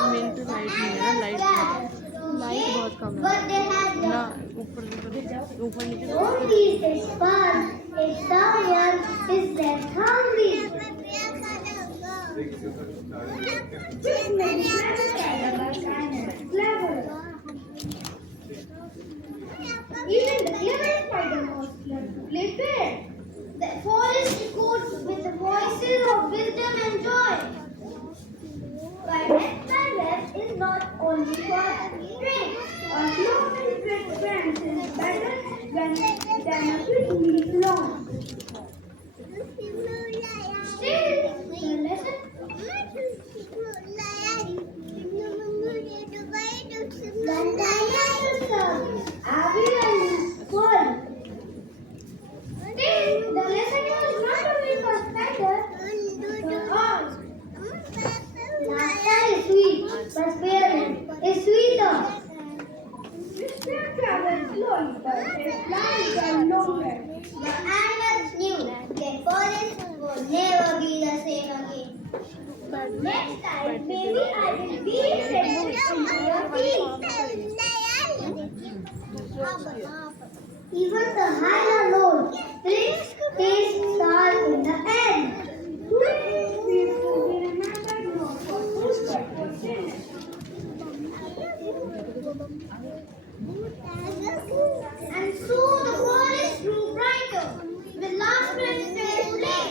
light बहुत कम है but they have ना the ऊपर नीचे only is fun if someone is left hungry. Which makes clever. Even the clever spider knows to play fair. The forest echoes with the voices of wisdom and joy. My web is not only for drink. A slow and quick friend is better than a quick meal long. Still, the lesson. When the lion serves, everyone is full. Still, the lesson was not only for spider, but all. Laughter is sweet, but fear is sweeter. This train travels slowly, but its lines are longer. The animals knew their forest would never be the same again. But next time, maybe I will be ready to your feet. Even the higher note brings taste salt in the end. And so the forest grew brighter with laughter and fair play.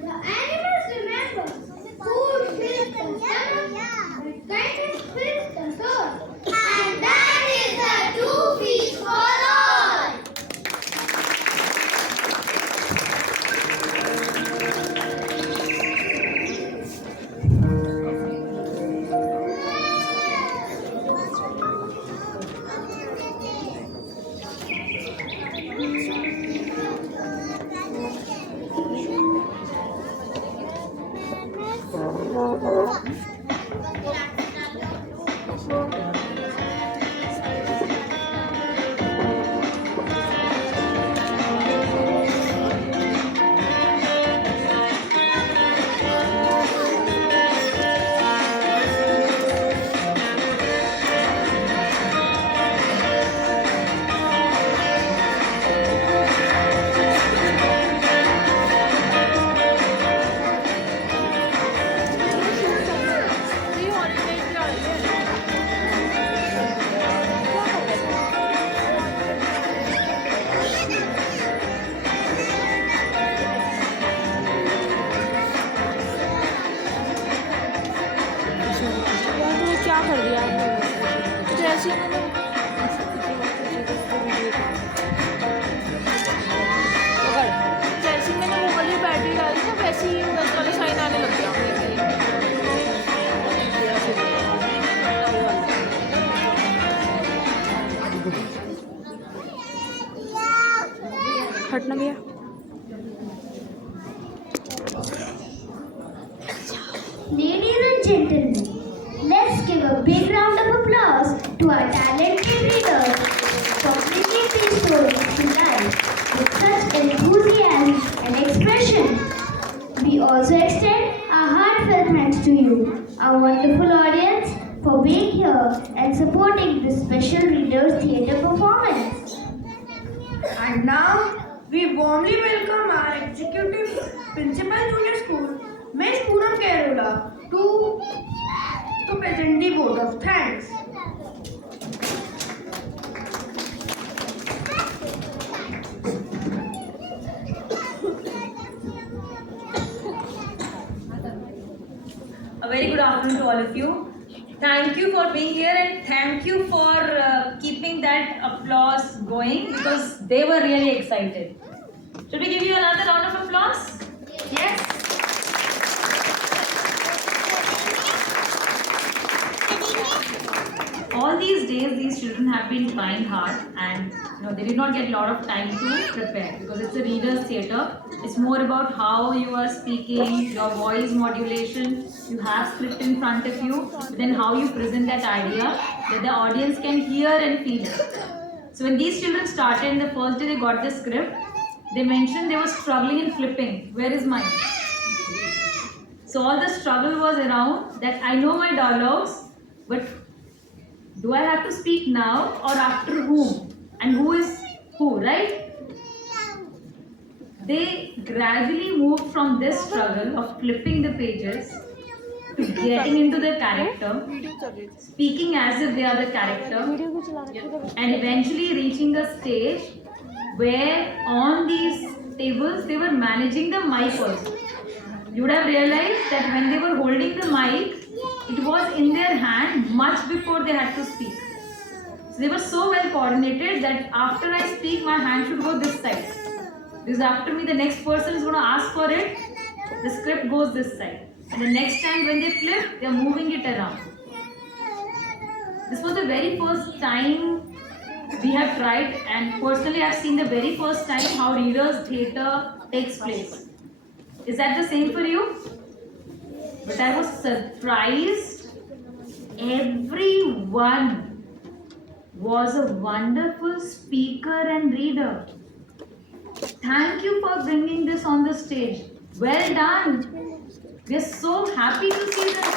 The animals remember food fills the stomach, but kindness fills the soul. And that is the true feast for all. जैसे मैंने वो वाली battery डाली ना वैसे ही 10 वाला sign आने लग गया। हटना भैया। Ladies and gentlemen, let's give a big round of applause to our talented readers for bringing these stories to life with such enthusiasm and expression. We also extend our heartfelt thanks to you, our wonderful audience, for being here and supporting this special Readers Theatre performance. And now we warmly welcome our Executive Principal Junior School, Ms. Poonam Kerola, to present the vote of thanks. A very good afternoon to all of you. Thank you for being here and thank you for keeping that applause going because they were really excited. Should we give you another round of applause? Yes? All these days, these children have been trying hard and they did not get a lot of time to prepare because it's a reader's theatre. It's more about how you are speaking, your voice modulation. You have script in front of you, but then how you present that idea that the audience can hear and feel it. So when these children started, the first day they got the script, they mentioned they were struggling in flipping. Where is mine? So all the struggle was around that I know my dialogues, but do I have to speak now or after whom? And who is who, right? They gradually moved from this struggle of flipping the pages to getting into the character, speaking as if they are the character, and eventually reaching a stage where on these tables they were managing the mic also. You would have realized that when they were holding the mic, it was in their hand much before they had to speak. So they were so well coordinated that after I speak, my hand should go this side. Because after me, the next person is going to ask for it, the script goes this side. And the next time when they flip, they are moving it around. This was the very first time we have tried, and personally I have seen the very first time how Readers Theatre takes place. Is that the same for you? But I was surprised. Everyone was a wonderful speaker and reader. Thank you for bringing this on the stage. Well done. We are so happy to see this.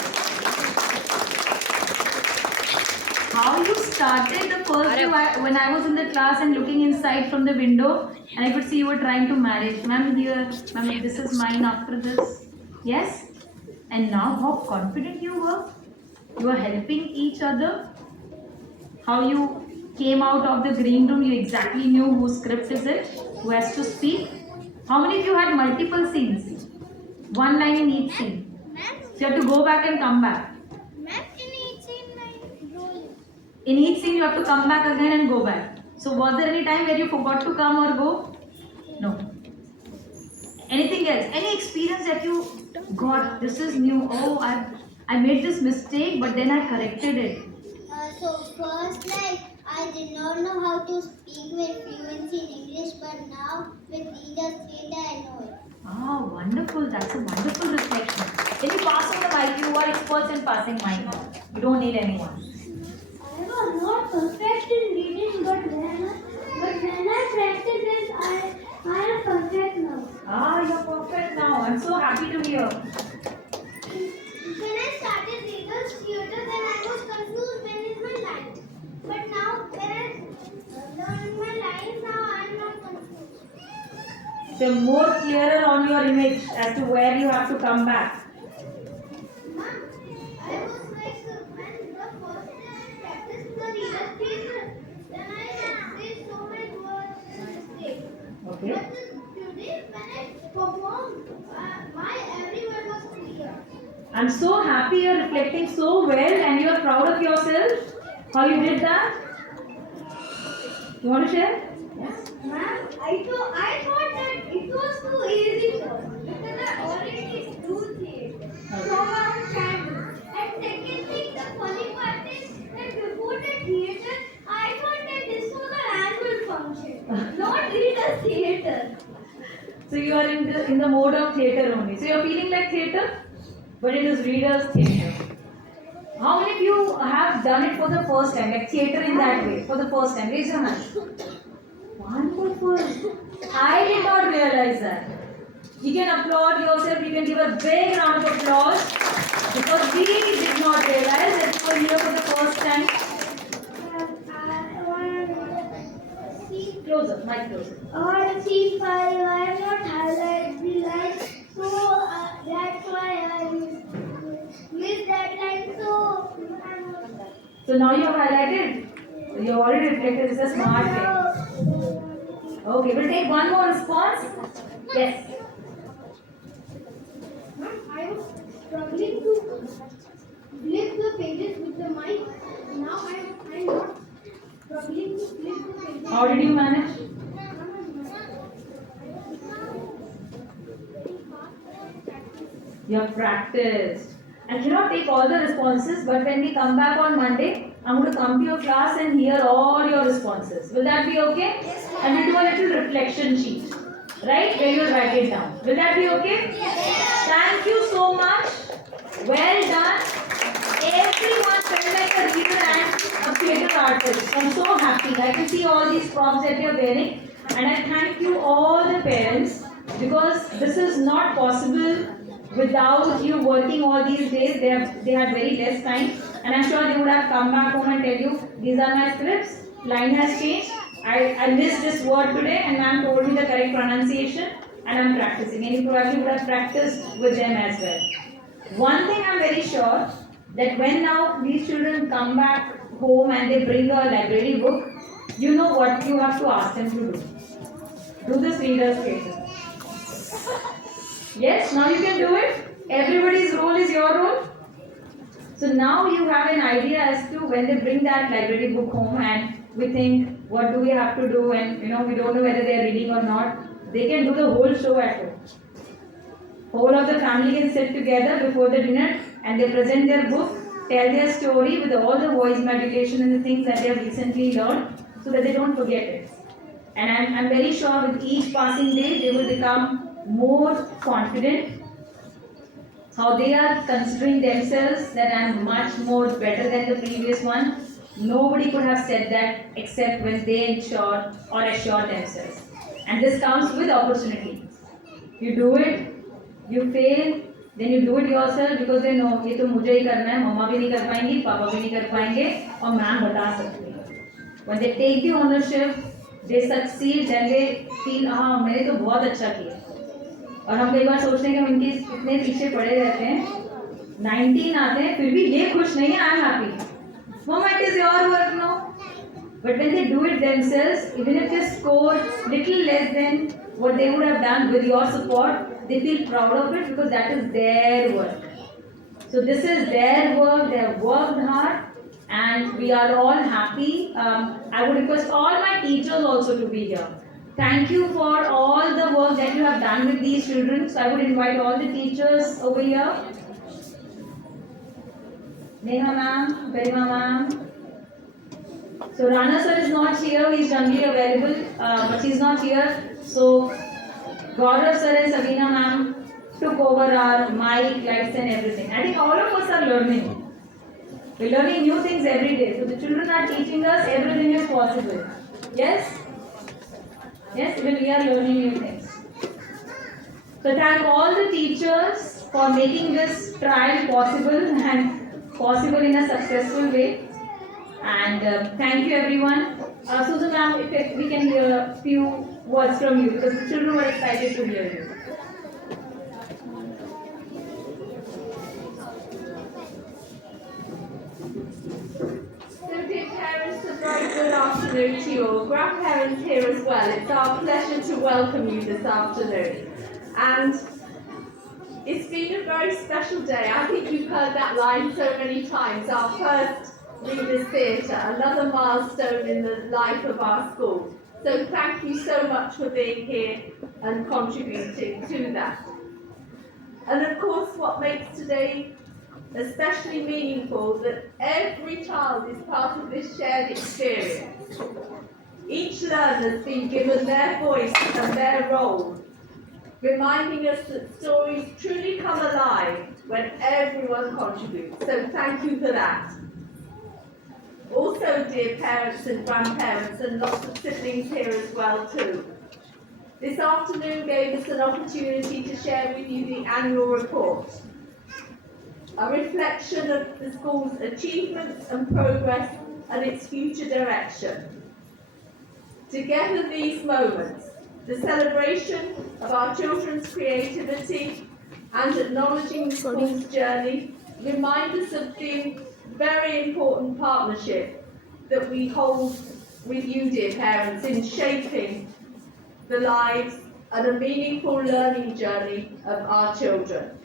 How you started the first day when I was in the class and looking inside from the window and I could see you were trying to manage. Ma'am here, ma'am this is mine after this. Yes? And now how confident you were. You were helping each other. How you came out of the green room, you exactly knew whose script is it, who has to speak. How many of you had multiple scenes? One line in each scene. So you have to go back and come back. In each scene you have to come back again and go back. So was there any time where you forgot to come or go? No. Anything else? Any experience that you got? This is new. Oh, I made this mistake, but then I corrected it. So first, I did not know how to speak with fluency in English, but now with Readers Theatre I know it. Ah, wonderful. That's a wonderful reflection. Can you pass on the mic? You are experts in passing mic now. You don't need anyone. I was not perfect in reading, but when I practice this, I am perfect now. Ah, you're perfect now. I'm so happy to hear. When I started Readers Theatre, then I was confused when is my line. But now when I learned my lines, now I am not confused. So more clearer on your image as to where you have to come back. Ma'am, I was when the first time I practiced the Readers Theatre, then I said so many words and mistakes. Okay. But today when I performed, my every word was clear. I'm so happy you're reflecting so well and you're proud of yourself. How you did that? You want to share? Yes. Ma'am, I thought that it was too easy because I already do theatre from our childhood. And secondly, the funny part is that before the theatre, I thought that this was an annual function, not real theatre. So you are in the mode of theatre only. So you are feeling like theatre, but it is readers' theatre. How many of you have done it for the first time, like theatre in that way, for the first time? Raise your hand. Wonderful. I did not realize that. You can applaud yourself, you can give a big round of applause because we did not realize that you were here for the first time. Closer, mic closer. On C5, I have not highlighted the line, so that's why I missed that line. So now you have highlighted. You have already reflected. It's a smart way. Okay, we'll take one more response. Yes. I was struggling to flip the pages with the mic. Now I'm not struggling to flip the pages. How did you manage? You have practiced. I cannot take all the responses, but when we come back on Monday, I'm going to come to your class and hear all your responses. Will that be okay? Yes, and we'll do a little reflection sheet, right? Where you'll write it down. Will that be okay? Yes. Thank you so much. Well done. Everyone felt like a reader and a theatre artist. I'm so happy. I can see all these props that you're wearing. And I thank you all the parents because this is not possible without you working all these days. They had very less time. And I'm sure they would have come back home and tell you, these are my scripts, line has changed. I missed this word today and ma'am told me the correct pronunciation and I'm practicing. And you probably would have practiced with them as well. One thing I'm very sure that when now these children come back home and they bring a library book, you know what you have to ask them to do. Do this reader's theatre. Yes, now you can do it. Everybody's role is your role. So now you have an idea as to when they bring that library book home and we think, what do we have to do? And we don't know whether they are reading or not. They can do the whole show at home. Whole of the family can sit together before the dinner and they present their book, tell their story with all the voice modulation and the things that they have recently learned so that they don't forget it. And I'm very sure with each passing day they will become more confident. How they are considering themselves that I am much more better than the previous one. Nobody could have said that except when they assure themselves. And this comes with opportunity. You do it, you fail, then you do it yourself because they know ये तो मुझे ही करना है, मम्मा भी नहीं कर पाएंगी, पापा भी नहीं कर पाएंगे और मैम बता सकती है. When they take the ownership, they succeed, then they feel हाँ मैंने तो बहुत अच्छा किया. और हम कई बार सोचते हैं कि हम इनके इतने पीछे पड़े रहते हैं 19 आते हैं फिर भी ये खुश नहीं है I am happy mamma it is your work no but when they do it themselves even if they score little less than what they would have done with your support they feel proud of it because that is their work so this is their work they have worked hard and we are all happy. I would request all my teachers also to be here. Thank you for all the work that you have done with these children. So I would invite all the teachers over here. Neha ma'am, Garima ma'am. So Rana sir is not here. He is generally available, but he is not here. So Gaurav sir and Sabina ma'am took over our mic, lights and everything. I think all of us are learning. We're learning new things every day. So the children are teaching us everything is possible. Yes? Yes, even we are learning new things. So thank all the teachers for making this trial possible and possible in a successful way. And thank you everyone. Susan ma'am, if we can hear a few words from you because the children were excited to hear you. Good afternoon to your grandparents here as well. It's our pleasure to welcome you this afternoon. And it's been a very special day. I think you've heard that line so many times. Our first Readers Theatre, another milestone in the life of our school. So thank you so much for being here and contributing to that. And of course, what makes today especially meaningful that every child is part of this shared experience. Each learner has been given their voice and their role, reminding us that stories truly come alive when everyone contributes. So thank you for that. Also, dear parents and grandparents and lots of siblings here as well too. This afternoon gave us an opportunity to share with you the annual report, a reflection of the school's achievements and progress and its future direction. Together these moments, the celebration of our children's creativity and acknowledging the school's journey, remind us of the very important partnership that we hold with you, dear parents, in shaping the lives and a meaningful learning journey of our children.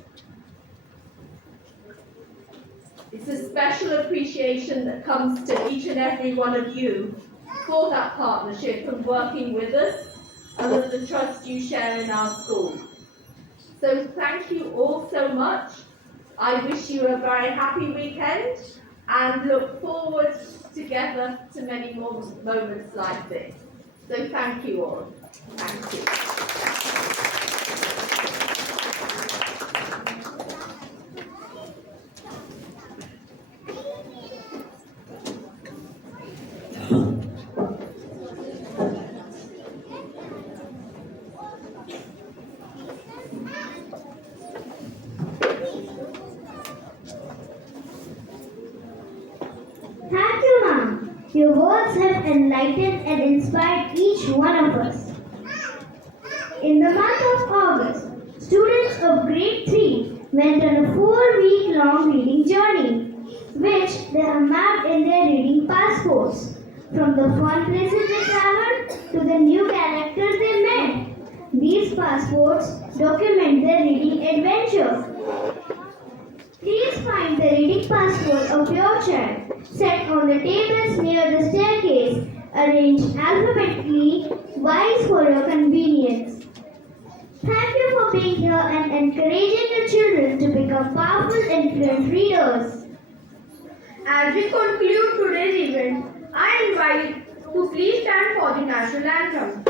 It's a special appreciation that comes to each and every one of you for that partnership and working with us and of the trust you share in our school. So thank you all so much. I wish you a very happy weekend and look forward together to many more moments like this. So thank you all. Thank you. Thank you, ma'am. Your words have enlightened and inspired each one of us. In the month of August, students of grade 3 went on a 4-week-long reading journey, which they have mapped in their reading passports. From the fun places they traveled to the new characters they met. These passports document their reading adventure. Please find the reading passport of your child set on the tables near the staircase, arranged alphabetically, wise for your convenience. Thank you for being here and encouraging your children to become powerful and fluent readers. As we conclude today's event, I invite to please stand for the national anthem.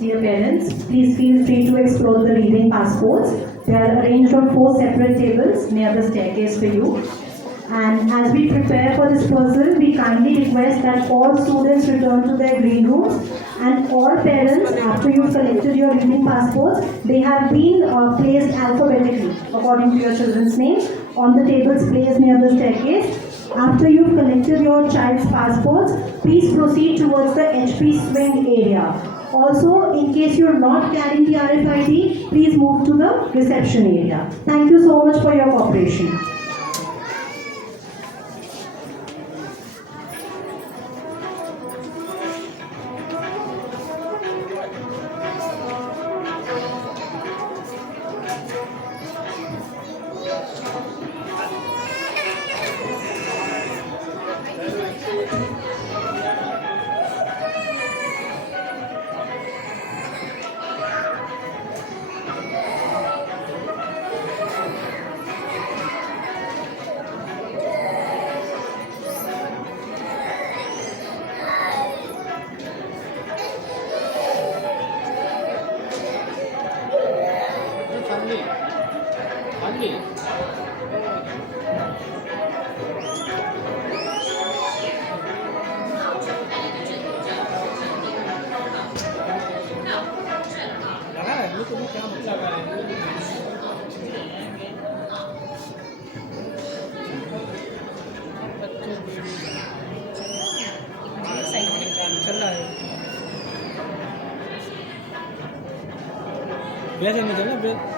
Dear parents, please feel free to explore the reading passports. They are arranged on 4 separate tables near the staircase for you. And as we prepare for dispersal, we kindly request that all students return to their green rooms, and all parents, after you've collected your reading passports, they have been placed alphabetically according to your children's names on the tables placed near the staircase. After you've collected your child's passports, please proceed towards the HP swing area. Also, in case you're not carrying the RFID, please move to the reception area. Thank you so much for your cooperation. चल रहा है भैया चलना चलना फिर